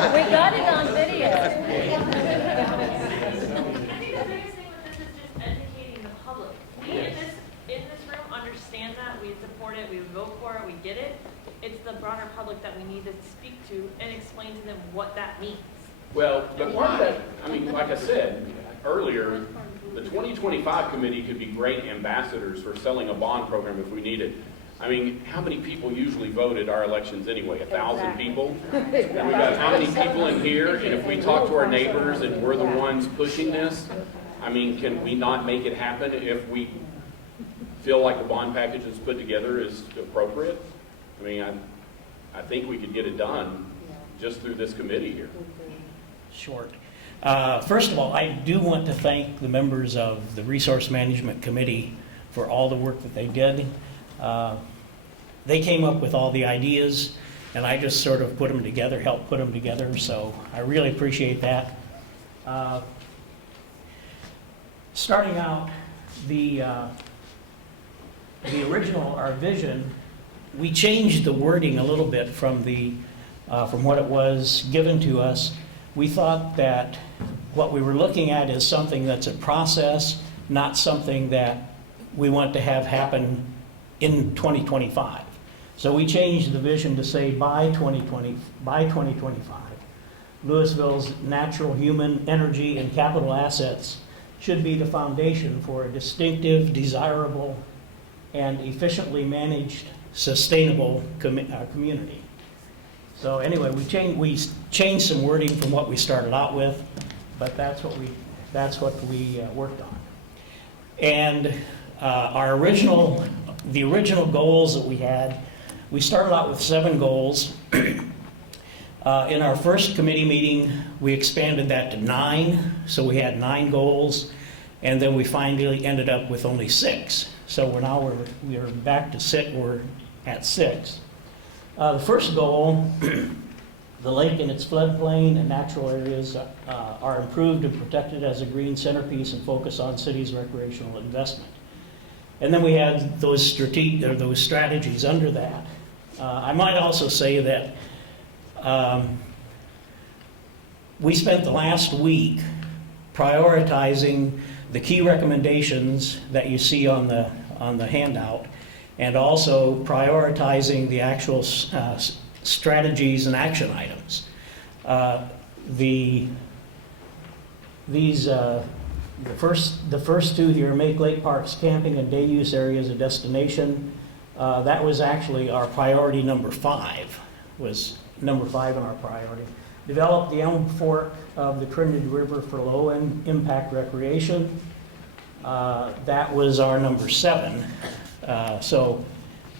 got it on video. I think the biggest thing with this is just educating the public. We in this room understand that, we support it, we vote for it, we get it. It's the broader public that we need to speak to and explain to them what that means. Well, but part of that, I mean, like I said earlier, the 2025 committee could be great ambassadors for selling a bond program if we need it. I mean, how many people usually vote at our elections anyway? 1,000 people? And we've got how many people in here? And if we talk to our neighbors and we're the ones pushing this, I mean, can we not make it happen if we feel like the bond package that's put together is appropriate? I mean, I think we could get it done just through this committee here. Short. First of all, I do want to thank the members of the Resource Management Committee for all the work that they did. They came up with all the ideas, and I just sort of put them together, helped put them together, so I really appreciate that. Starting out, the original, our vision, we changed the wording a little bit from what it was given to us. We thought that what we were looking at is something that's a process, not something that we want to have happen in 2025. So we changed the vision to say by 2025, Lewisville's natural, human, energy, and capital assets should be the foundation for a distinctive, desirable, and efficiently managed, sustainable community. So anyway, we changed some wording from what we started out with, but that's what we worked on. And the original goals that we had, we started out with 7 goals. In our first committee meeting, we expanded that to 9, so we had 9 goals, and then we finally ended up with only 6. So we're back to 6. We're at 6. The first goal, the lake and its floodplain and natural areas are improved and protected as a green centerpiece and focus on city's recreational investment. And then we had those strategies under that. I might also say that we spent the last week prioritizing the key recommendations that you see on the handout, and also prioritizing the actual strategies and action items. The first 2 here, make lake parks, camping, and day use areas a destination. That was actually our priority number 5. Was number 5 in our priority. Develop the Elm Fork of the Trinity River for low impact recreation. That was our number 7. So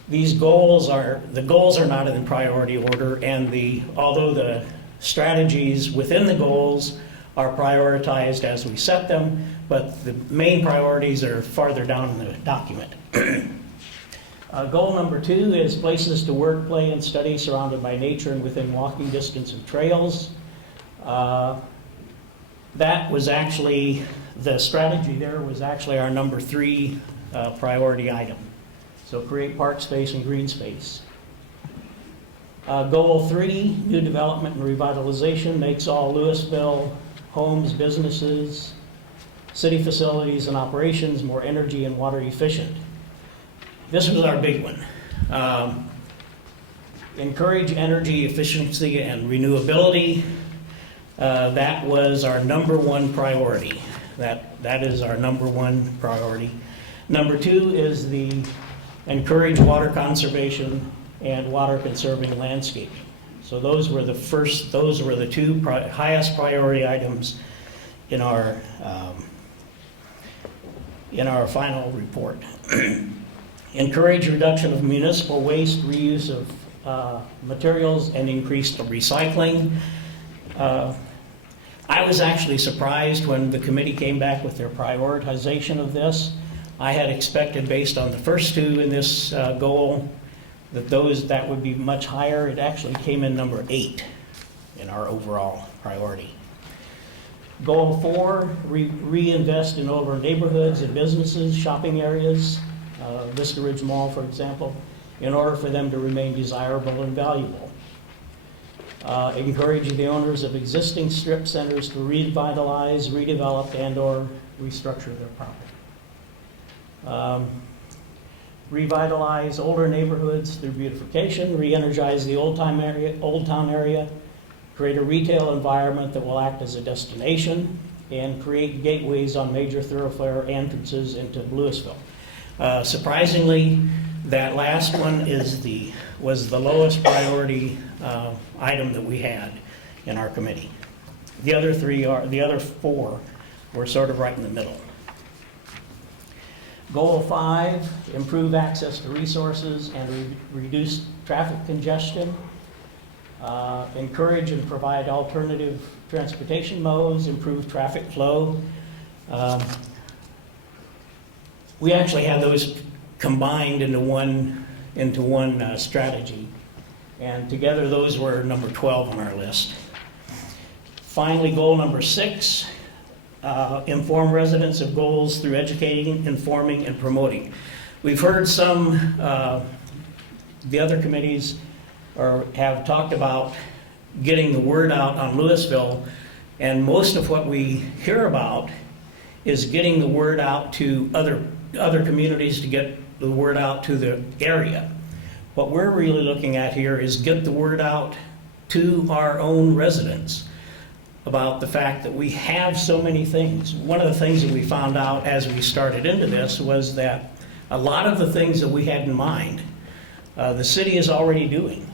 these goals are not in priority order, and although the strategies within the goals are prioritized as we set them, but the main priorities are farther down in the document. Goal number 2 is places to work, play, and study surrounded by nature and within walking distance of trails. That was actually, the strategy there was actually our number 3 priority item. So create park space and green space. Goal 3, new development and revitalization makes all Lewisville homes, businesses, city facilities, and operations more energy and water efficient. This was our big one. Encourage energy efficiency and renewability. That was our number 1 priority. That is our number 1 priority. Number 2 is the encourage water conservation and water conserving landscaping. So those were the 2 highest priority items in our final report. Encourage reduction of municipal waste, reuse of materials, and increased recycling. I was actually surprised when the committee came back with their prioritization of this. I had expected, based on the first 2 in this goal, that would be much higher. It actually came in number 8 in our overall priority. Goal 4, reinvest in older neighborhoods and businesses, shopping areas, Vista Ridge Mall, for example, in order for them to remain desirable and valuable. Encourage the owners of existing strip centers to revitalize, redevelop, and/or restructure their property. Revitalize older neighborhoods through beautification, re-energize the Old Town area, create a retail environment that will act as a destination, and create gateways on major thoroughfare entrances into Lewisville. Surprisingly, that last one was the lowest priority item that we had in our committee. The other four were sort of right in the middle. Goal 5, improve access to resources and reduce traffic congestion. Encourage and provide alternative transportation modes, improve traffic flow. We actually had those combined into one strategy, and together those were number 12 on our list. Finally, goal number 6, inform residents of goals through educating, informing, and promoting. We've heard some, the other committees have talked about getting the word out on Lewisville, and most of what we hear about is getting the word out to other communities to get the word out to the area. What we're really looking at here is get the word out to our own residents about the fact that we have so many things. One of the things that we found out as we started into this was that a lot of the things that we had in mind, the city is already doing.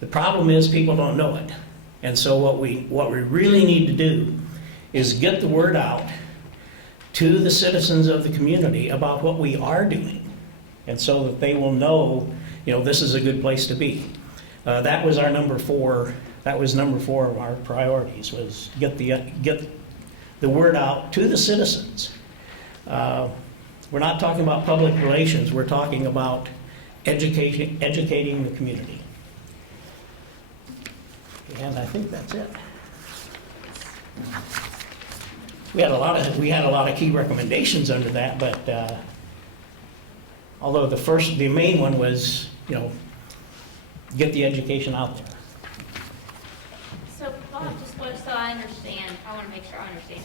The problem is people don't know it. And so what we really need to do is get the word out to the citizens of the community about what we are doing, and so that they will know, this is a good place to be. That was our number 4. That was number 4 of our priorities, was get the word out to the citizens. We're not talking about public relations. We're talking about educating the community. And I think that's it. We had a lot of key recommendations under that, but although the main one was, get the education out there. So Bob, so I understand, I want to make sure I understand.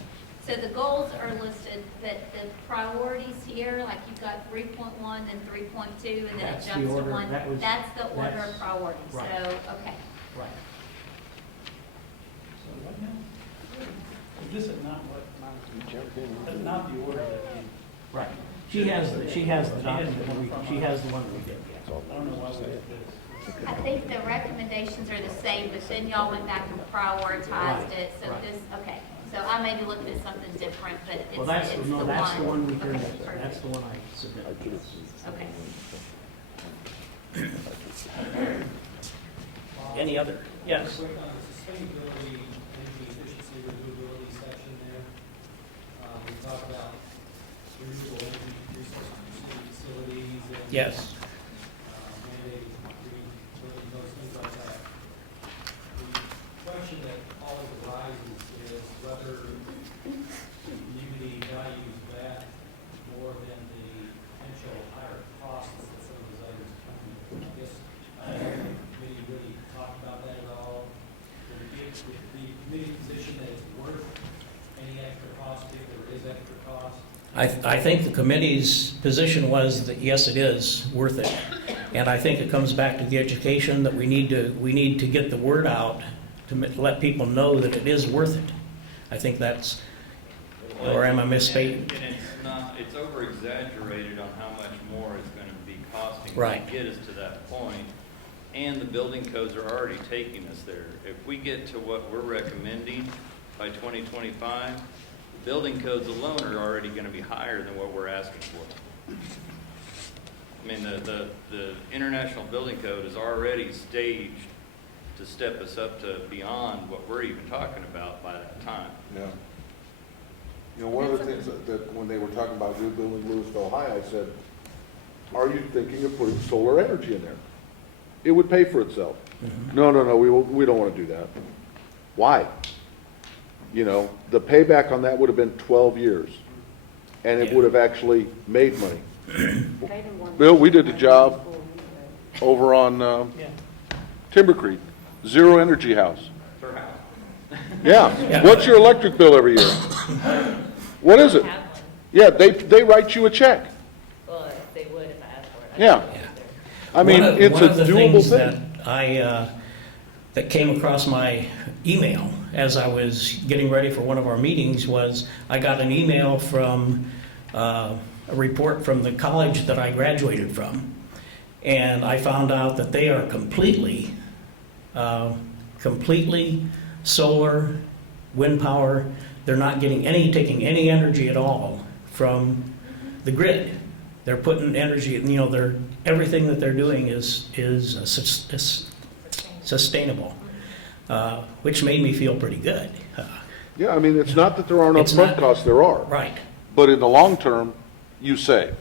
So the goals are listed, but the priorities here, like you've got 3.1 and 3.2, and then it jumps to 1. That's the order of priorities. Right. So, okay. Right. So what now? This is not what, not the order that you. Right. She has the document. She has the one we did. I don't know why we did this. I think the recommendations are the same, but then y'all went back and prioritized it, so this, okay. So I may be looking at something different, but it's, Well, that's it's the one we turned Okay, in. perfect. That's the one I submitted. Okay. Any other? Yes. Quick on the sustainability, energy efficiency, renewability section there. We talk about renewable energy resources for city facilities and. Yes. Mandated green building codes, things like that. The question that always arises is whether the community values that more than the potential higher costs that some of those items come with. I guess, the committee really talked about that at all? Would the committee position that it's worth any extra cost if there is extra cost? I think the committee's position was that yes, it is worth it, and I think it comes back to the education that we need to get the word out to let people know that it is worth it. I think that's, or am I misstating? And it's over exaggerated on how much more it's going to be costing Right. to get us to that point. And the building codes are already taking us there. If we get to what we're recommending by 2025, the building codes alone are already going to be higher than what we're asking for. I mean, the International Building Code is already staged to step us up to beyond what we're even talking about by that time. Yeah. One of the things that when they were talking about rebuilding Lewisville High, I said, are you thinking of putting solar energy in there? It would pay for itself. Mm-hmm. No, we don't want to do that. Why? The payback on that would have been 12 years, and it would have actually made money. Bill, we did the job over on Timber Creek. Zero energy house. Per house. Yeah. What's your electric bill every year? What is it? Yeah, they write you a check. Well, if they would, if I asked for it. Yeah. I mean, it's one a of the doable things thing. that came across my email as I was getting ready for one of our meetings was I got an email from a report from the college that I graduated from, and I found out that they are completely solar, wind power. They're not taking any energy at all from the grid. They're putting energy, everything that they're doing is sustainable, which made me feel pretty good. Yeah, I mean, it's not that there aren't upfront costs, there are. Right. But in the long term, you save.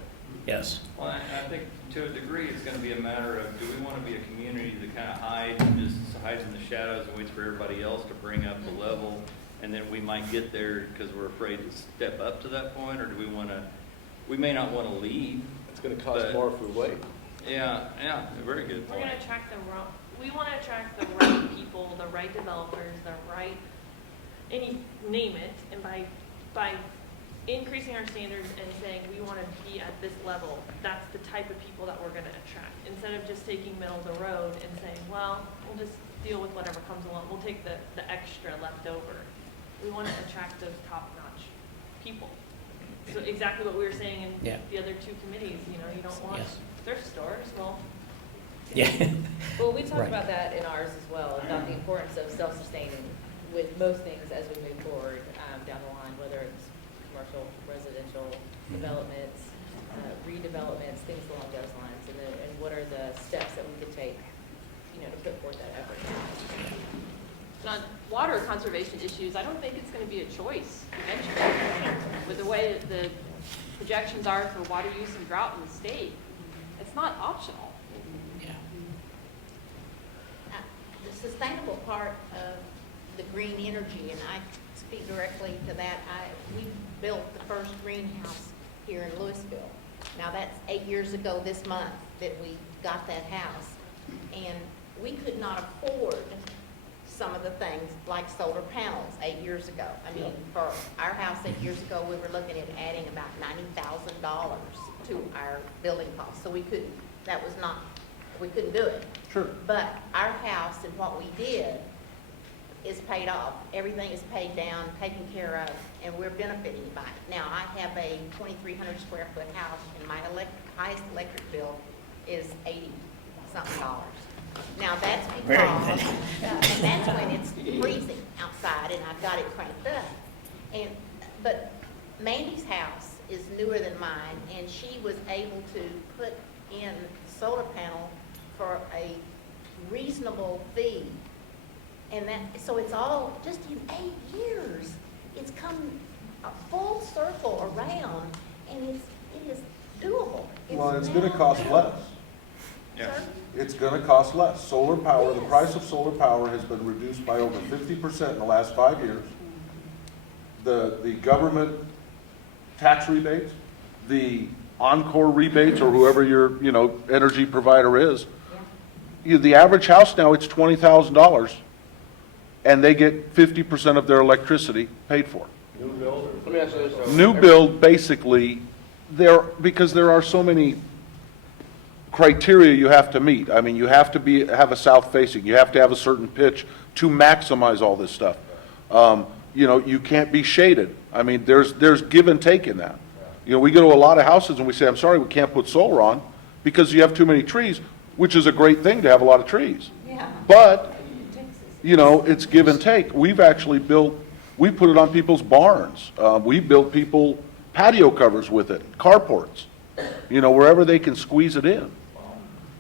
Yes. Well, I think to a degree, it's gonna be a matter of, do we wanna be a community that kinda just hides in the shadows and waits for everybody else to bring up the level, and then we might get there because we're afraid to step up to that point, or do we may not wanna lead. It's gonna cost more if we wait. Yeah, very good We're point. gonna attract we wanna attract the right people, the right developers, name it, and by increasing our standards and saying we wanna be at this level, that's the type of people that we're gonna attract. Instead of just taking middle of the road and saying, well, we'll just deal with whatever comes along, we'll take the extra left over. We wanna attract those top-notch people. So exactly what we were saying in the other two committees, you don't want thrift stores, well. Yeah. Well, we talked Right. about that in ours as well, about the importance of self-sustaining with most things as we move forward down the line, whether it's commercial, residential developments, redevelopments, things along those lines, and what are the steps that we could take, to put forth that effort. On water conservation issues, I don't think it's going to be a choice eventually. With the way that the projections are for water use and drought in the state, it's not optional. The sustainable part of the green energy, and I speak directly to that, we built the first greenhouse here in Lewisville. Now that's 8 years ago this month that we got that house, and we could not afford some of the things like solar panels 8 years ago. I mean, for our house 8 years ago, we were looking at adding about $90,000 to our building costs. So we couldn't do it. Sure. But our house and what we did is paid off. Everything is paid down, taken care of, and we're benefiting by it. Now, I have a 2,300 square foot house, and my highest electric bill is $80-something. Now, that's because, and that's when it's freezing outside, and I've got it cranked up. But Mandy's house is newer than mine, and she was able to put in solar panel for a reasonable fee. And so it's all, just in 8 years, it's come a full circle around, and it is doable. Well, it's gonna cost less. Yeah. It's gonna cost less. Solar power, the price of solar power has been reduced by over 50% in the last 5 years. The government tax rebates, the Encore rebates, or whoever your, energy provider is, the average house now, it's $20,000, and they get 50% of their electricity paid for. New build? Let me ask you this. New build, basically, because there are so many criteria you have to meet. I mean, you have to have a south facing, you have to have a certain pitch to maximize all this stuff. You can't be shaded. I mean, there's give and take in that. We go to a lot of houses and we say, I'm sorry, we can't put solar on because you have too many trees, which is a great thing to have a lot of trees. Yeah. But, it's give and take. We've actually we put it on people's barns. We built people patio covers with it, carports, wherever they can squeeze it in,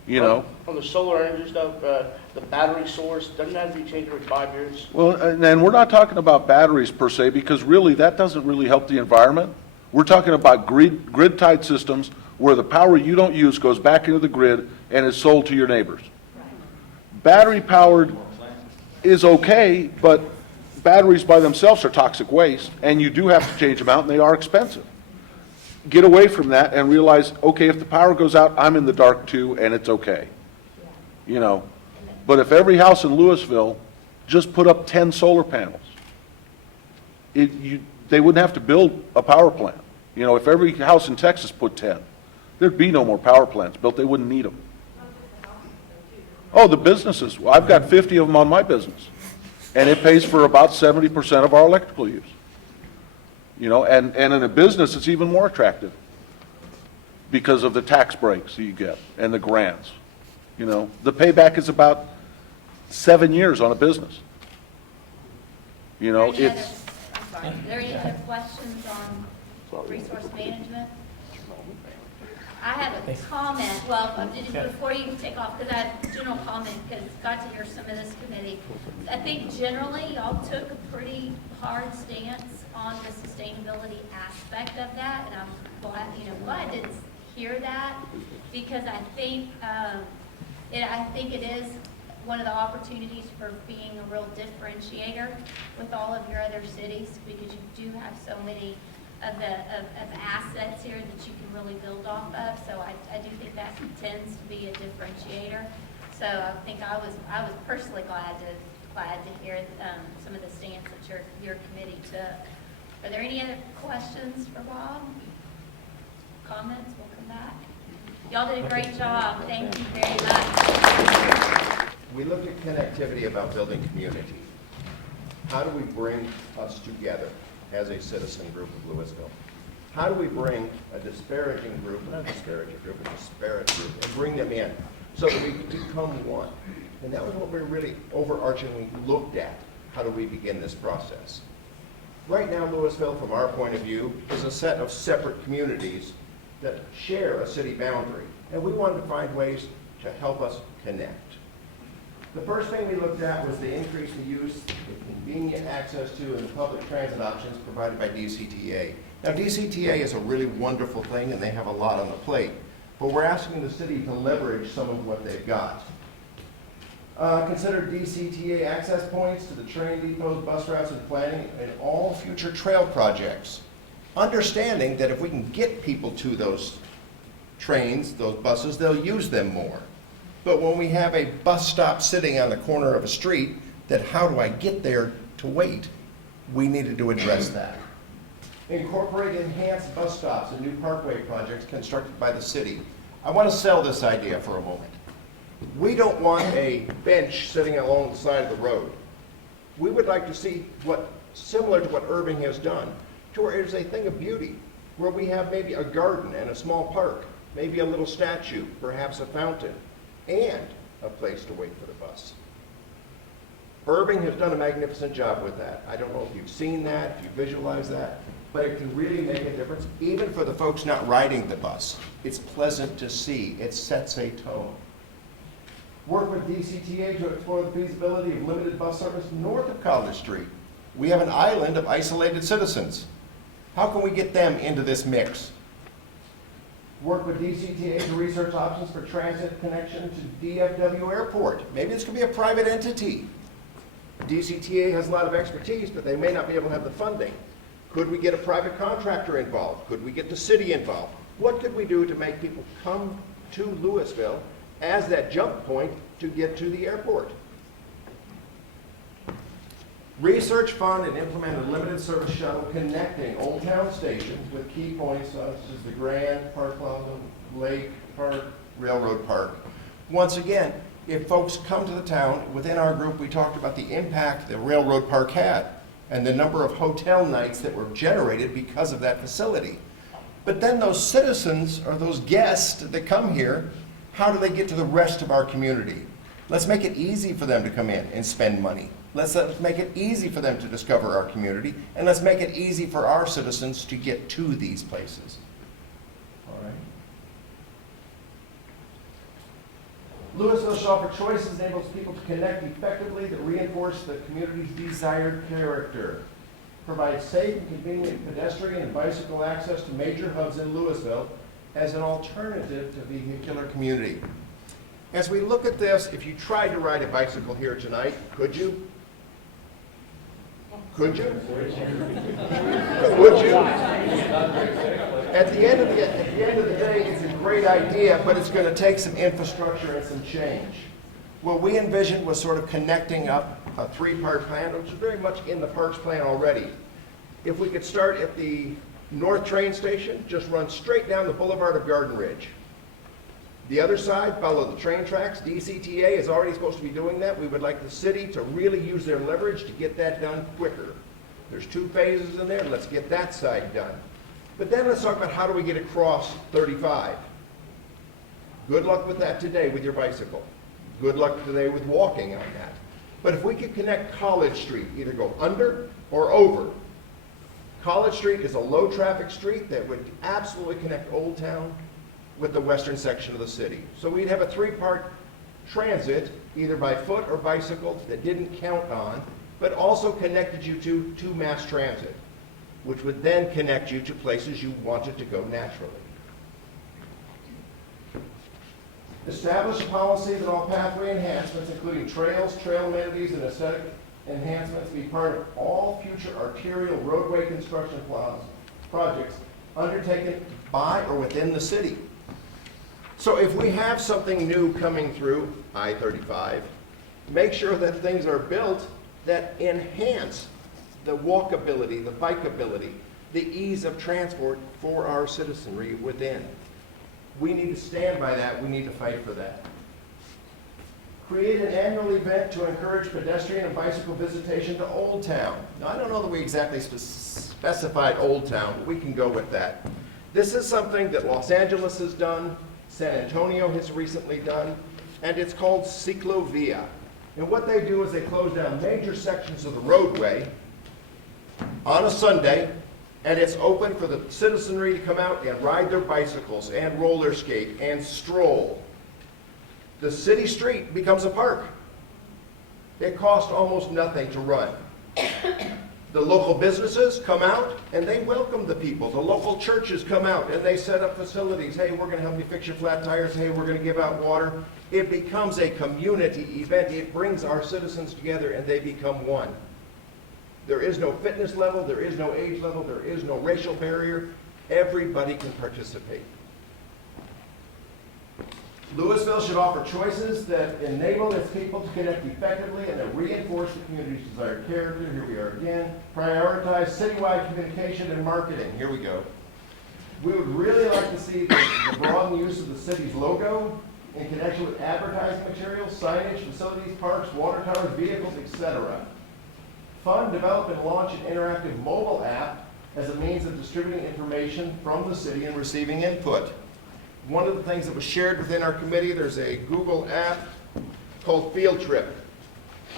On the solar energy stuff, the battery source, doesn't that have to be changed every 5 years? Well, and we're not talking about batteries per se, because really that doesn't really help the environment. We're talking about grid-tied systems where the power you don't use goes back into the grid and is sold to your neighbors. Battery-powered is okay, but batteries by themselves are toxic waste, and you do have to change them out, and they are expensive. Get away from that and realize, okay, if the power goes out, I'm in the dark too, and it's okay. But if every house in Lewisville just put up 10 solar panels, they wouldn't have to build a power plant. You know, if every house in Texas put 10, there'd be no more power plants built. They wouldn't need them. Oh, the businesses. Well, I've got 50 of them on my business, and it pays for about 70% of our electrical use. You know, and in a business, it's even more attractive because of the tax breaks you get and the grants. You know, the payback is about 7 years on a business. You know, Are there any it's... other- I'm sorry, are there any other questions on resource management? I have a comment, well, before you take off, because I have a general comment, because got to hear some of this committee. I think generally y'all took a pretty hard stance on the sustainability aspect of that, and I'm glad to hear that, because I think it is one of the opportunities for being a real differentiator with all of your other cities, because you do have so many of assets here that you can really build off of. So I do think that tends to be a differentiator. So I think I was personally glad to hear some of the stance that your committee took. Are there any other questions for Bob? Comments? We'll come back. Y'all did a great job. Thank you very much. We looked at connectivity about building community. How do we bring us together as a citizen group of Lewisville? How do we bring a disparaging group, not a disparaging group, a disparate group, and bring them in so that we can become one? And that was what we really overarchingly looked at. How do we begin this process? Right now, Lewisville, from our point of view, is a set of separate communities that share a city boundary. And we wanted to find ways to help us connect. The first thing we looked at was the increase in use, the convenient access to, and the public transit options provided by DCTA. Now, DCTA is a really wonderful thing, and they have a lot on the plate. But we're asking the city to leverage some of what they've got. Consider DCTA access points to the train depots, bus routes, and planning, and all future trail projects. Understanding that if we can get people to those trains, those buses, they'll use them more. But when we have a bus stop sitting on the corner of a street, that how do I get there to wait? We needed to address that. Incorporate enhanced bus stops and new parkway projects constructed by the city. I want to sell this idea for a moment. We don't want a bench sitting along the side of the road. We would like to see similar to what Irving has done, to where it is a thing of beauty, where we have maybe a garden and a small park, maybe a little statue, perhaps a fountain, and a place to wait for the bus. Irving has done a magnificent job with that. I don't know if you've seen that, if you visualize that, but it can really make a difference, even for the folks not riding the bus. It's pleasant to see. It sets a tone. Work with DCTA to explore the feasibility of limited bus service north of College Street. We have an island of isolated citizens. How can we get them into this mix? Work with DCTA to research options for transit connection to DFW Airport. Maybe this could be a private entity. DCTA has a lot of expertise, but they may not be able to have the funding. Could we get a private contractor involved? Could we get the city involved? What could we do to make people come to Lewisville as that jump point to get to the airport? Research, fund, and implement a limited service shuttle connecting Old Town stations with key points such as the Grand, Park Plaza, Lake Park, Railroad Park. Once again, if folks come to the town, within our group we talked about the impact the Railroad Park had and the number of hotel nights that were generated because of that facility. But then those citizens or those guests that come here, how do they get to the rest of our community? Let's make it easy for them to come in and spend money. Let's make it easy for them to discover our community, and let's make it easy for our citizens to get to these places. All right. Lewisville Shopper Choices enables people to connect effectively that reinforce the community's desired character. Provides safe and convenient pedestrian and bicycle access to major hubs in Lewisville as an alternative to vehicular community. As we look at this, if you tried to ride a bicycle here tonight, could you? Could you? Would you? At the end of the day, it's a great idea, but it's going to take some infrastructure and some change. What we envisioned was sort of connecting up a three-part plan, which is very much in the parks plan already. If we could start at the north train station, just run straight down the boulevard of Garden Ridge. The other side, follow the train tracks. DCTA is already supposed to be doing that. We would like the city to really use their leverage to get that done quicker. There's 2 phases in there. Let's get that side done. But then let's talk about how do we get across 35. Good luck with that today with your bicycle. Good luck today with walking on that. But if we could connect College Street, either go under or over. College Street is a low traffic street that would absolutely connect Old Town with the western section of the city. So we'd have a 3-part transit, either by foot or bicycle, that didn't count on, but also connected you to mass transit, which would then connect you to places you wanted to go naturally. Establish a policy that all pathway enhancements, including trails, trail amenities, and aesthetic enhancements, be part of all future arterial roadway construction projects undertaken by or within the city. So if we have something new coming through I-35, make sure that things are built that enhance the walkability, the bikeability, the ease of transport for our citizenry within. We need to stand by that. We need to fight for that. Create an annual event to encourage pedestrian and bicycle visitation to Old Town. Now, I don't know that we exactly specified Old Town, but we can go with that. This is something that Los Angeles has done, San Antonio has recently done, and it's called Ciclovia. And what they do is they close down major sections of the roadway on a Sunday, and it's open for the citizenry to come out and ride their bicycles and roller skate and stroll. The city street becomes a park. It costs almost nothing to run. The local businesses come out and they welcome the people. The local churches come out and they set up facilities. Hey, we're going to help you fix your flat tires. Hey, we're going to give out water. It becomes a community event. It brings our citizens together and they become one. There is no fitness level, there is no age level, there is no racial barrier. Everybody can participate. Lewisville should offer choices that enable its people to connect effectively and that reinforce the community's desired character. Here we are again. Prioritize citywide communication and marketing. Here we go. We would really like to see the broad use of the city's logo in connection with advertising materials, signage, facilities, parks, water towers, vehicles, etc. Fund, develop, and launch an interactive mobile app as a means of distributing information from the city and receiving input. One of the things that was shared within our committee, there's a Google app called Field Trip.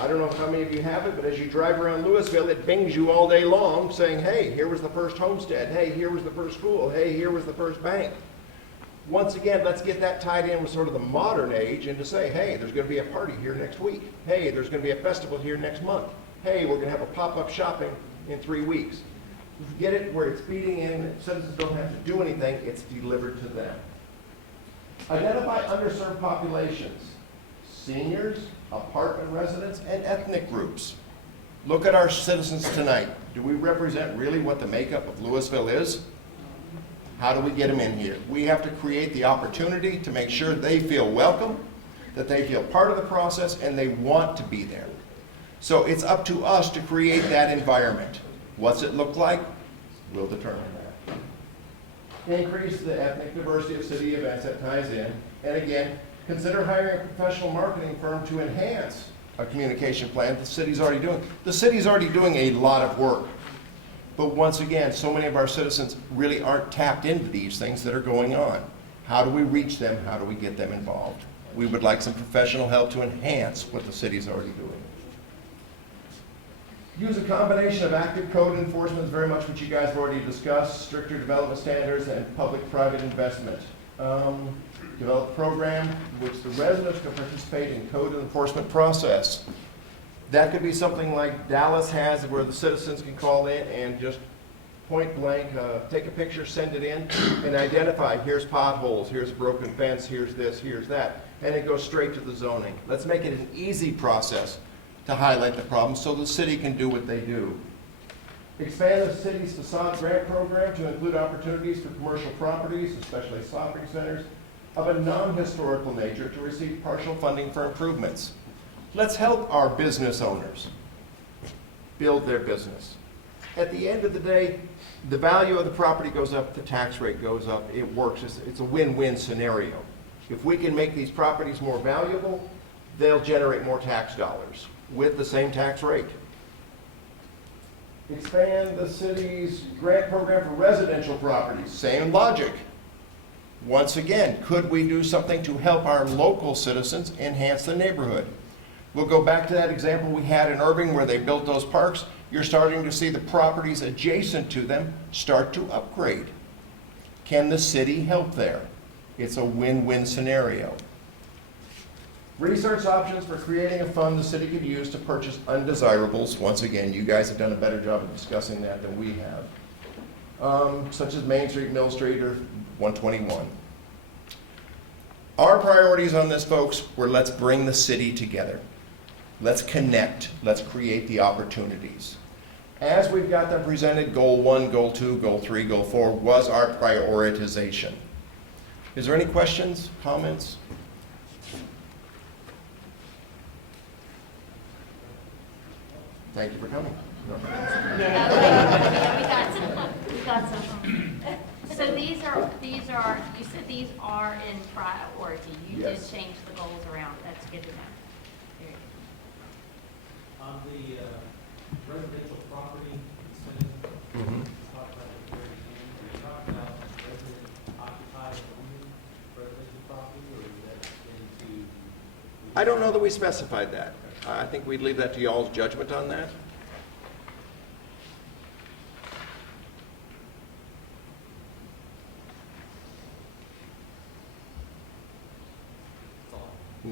I don't know how many of you have it, but as you drive around Lewisville, it bings you all day long saying, hey, here was the first homestead. Hey, here was the first school. Hey, here was the first bank. Once again, let's get that tied in with sort of the modern age and to say, hey, there's going to be a party here next week. Hey, there's going to be a festival here next month. Hey, we're going to have a pop-up shopping in 3 weeks. Get it where it's feeding in, citizens don't have to do anything, it's delivered to them. Identify underserved populations, seniors, apartment residents, and ethnic groups. Look at our citizens tonight. Do we represent really what the makeup of Lewisville is? How do we get them in here? We have to create the opportunity to make sure they feel welcome, that they feel part of the process, and they want to be there. So it's up to us to create that environment. What's it look like? We'll determine that. Increase the ethnic diversity of city events that ties in. And again, consider hiring a professional marketing firm to enhance a communication plan the city's already doing. The city's already doing a lot of work. But once again, so many of our citizens really aren't tapped into these things that are going on. How do we reach them? How do we get them involved? We would like some professional help to enhance what the city's already doing. Use a combination of active code enforcement, is very much what you guys have already discussed, stricter development standards, and public-private investment. Develop a program in which the residents can participate in code enforcement process. That could be something like Dallas has, where the citizens can call in and just point blank, take a picture, send it in, and identify, here's potholes, here's a broken fence, here's this, here's that, and it goes straight to the zoning. Let's make it an easy process to highlight the problem so the city can do what they do. Expand the city's facade grant program to include opportunities for commercial properties, especially shopping centers, of a non-historical nature to receive partial funding for improvements. Let's help our business owners build their business. At the end of the day, the value of the property goes up, the tax rate goes up, it works. It's a win-win scenario. If we can make these properties more valuable, they'll generate more tax dollars with the same tax rate. Expand the city's grant program for residential properties, same logic. Once again, could we do something to help our local citizens enhance the neighborhood? We'll go back to that example we had in Irving where they built those parks. You're starting to see the properties adjacent to them start to upgrade. Can the city help there? It's a win-win scenario. Research options for creating a fund the city could use to purchase undesirables. Once again, you guys have done a better job of discussing that than we have. Such as Main Street, Mill Street, or 121. Our priorities on this, folks, were let's bring the city together. Let's connect. Let's create the opportunities. As we've got them presented, goal 1, goal 2, goal 3, goal 4 was our prioritization. Is there any questions, comments? Thank you for coming. We got some. So these are, you said these are in priority. You did Yes. change the goals around. That's good to know. Very good. On the residential property incentive, talk about it very beginning, are you talking about resident occupied only residential property, or is that into? I don't know that we specified that. I think we'd leave that to y'all's judgment on that.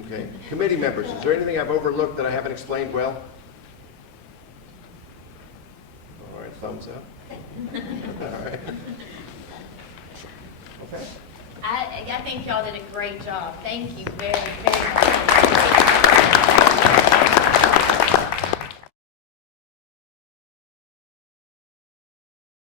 Okay. Committee members, is there anything I've overlooked that I haven't explained well? All right, thumbs up. All right. Okay. I think y'all did a great job. Thank you very, very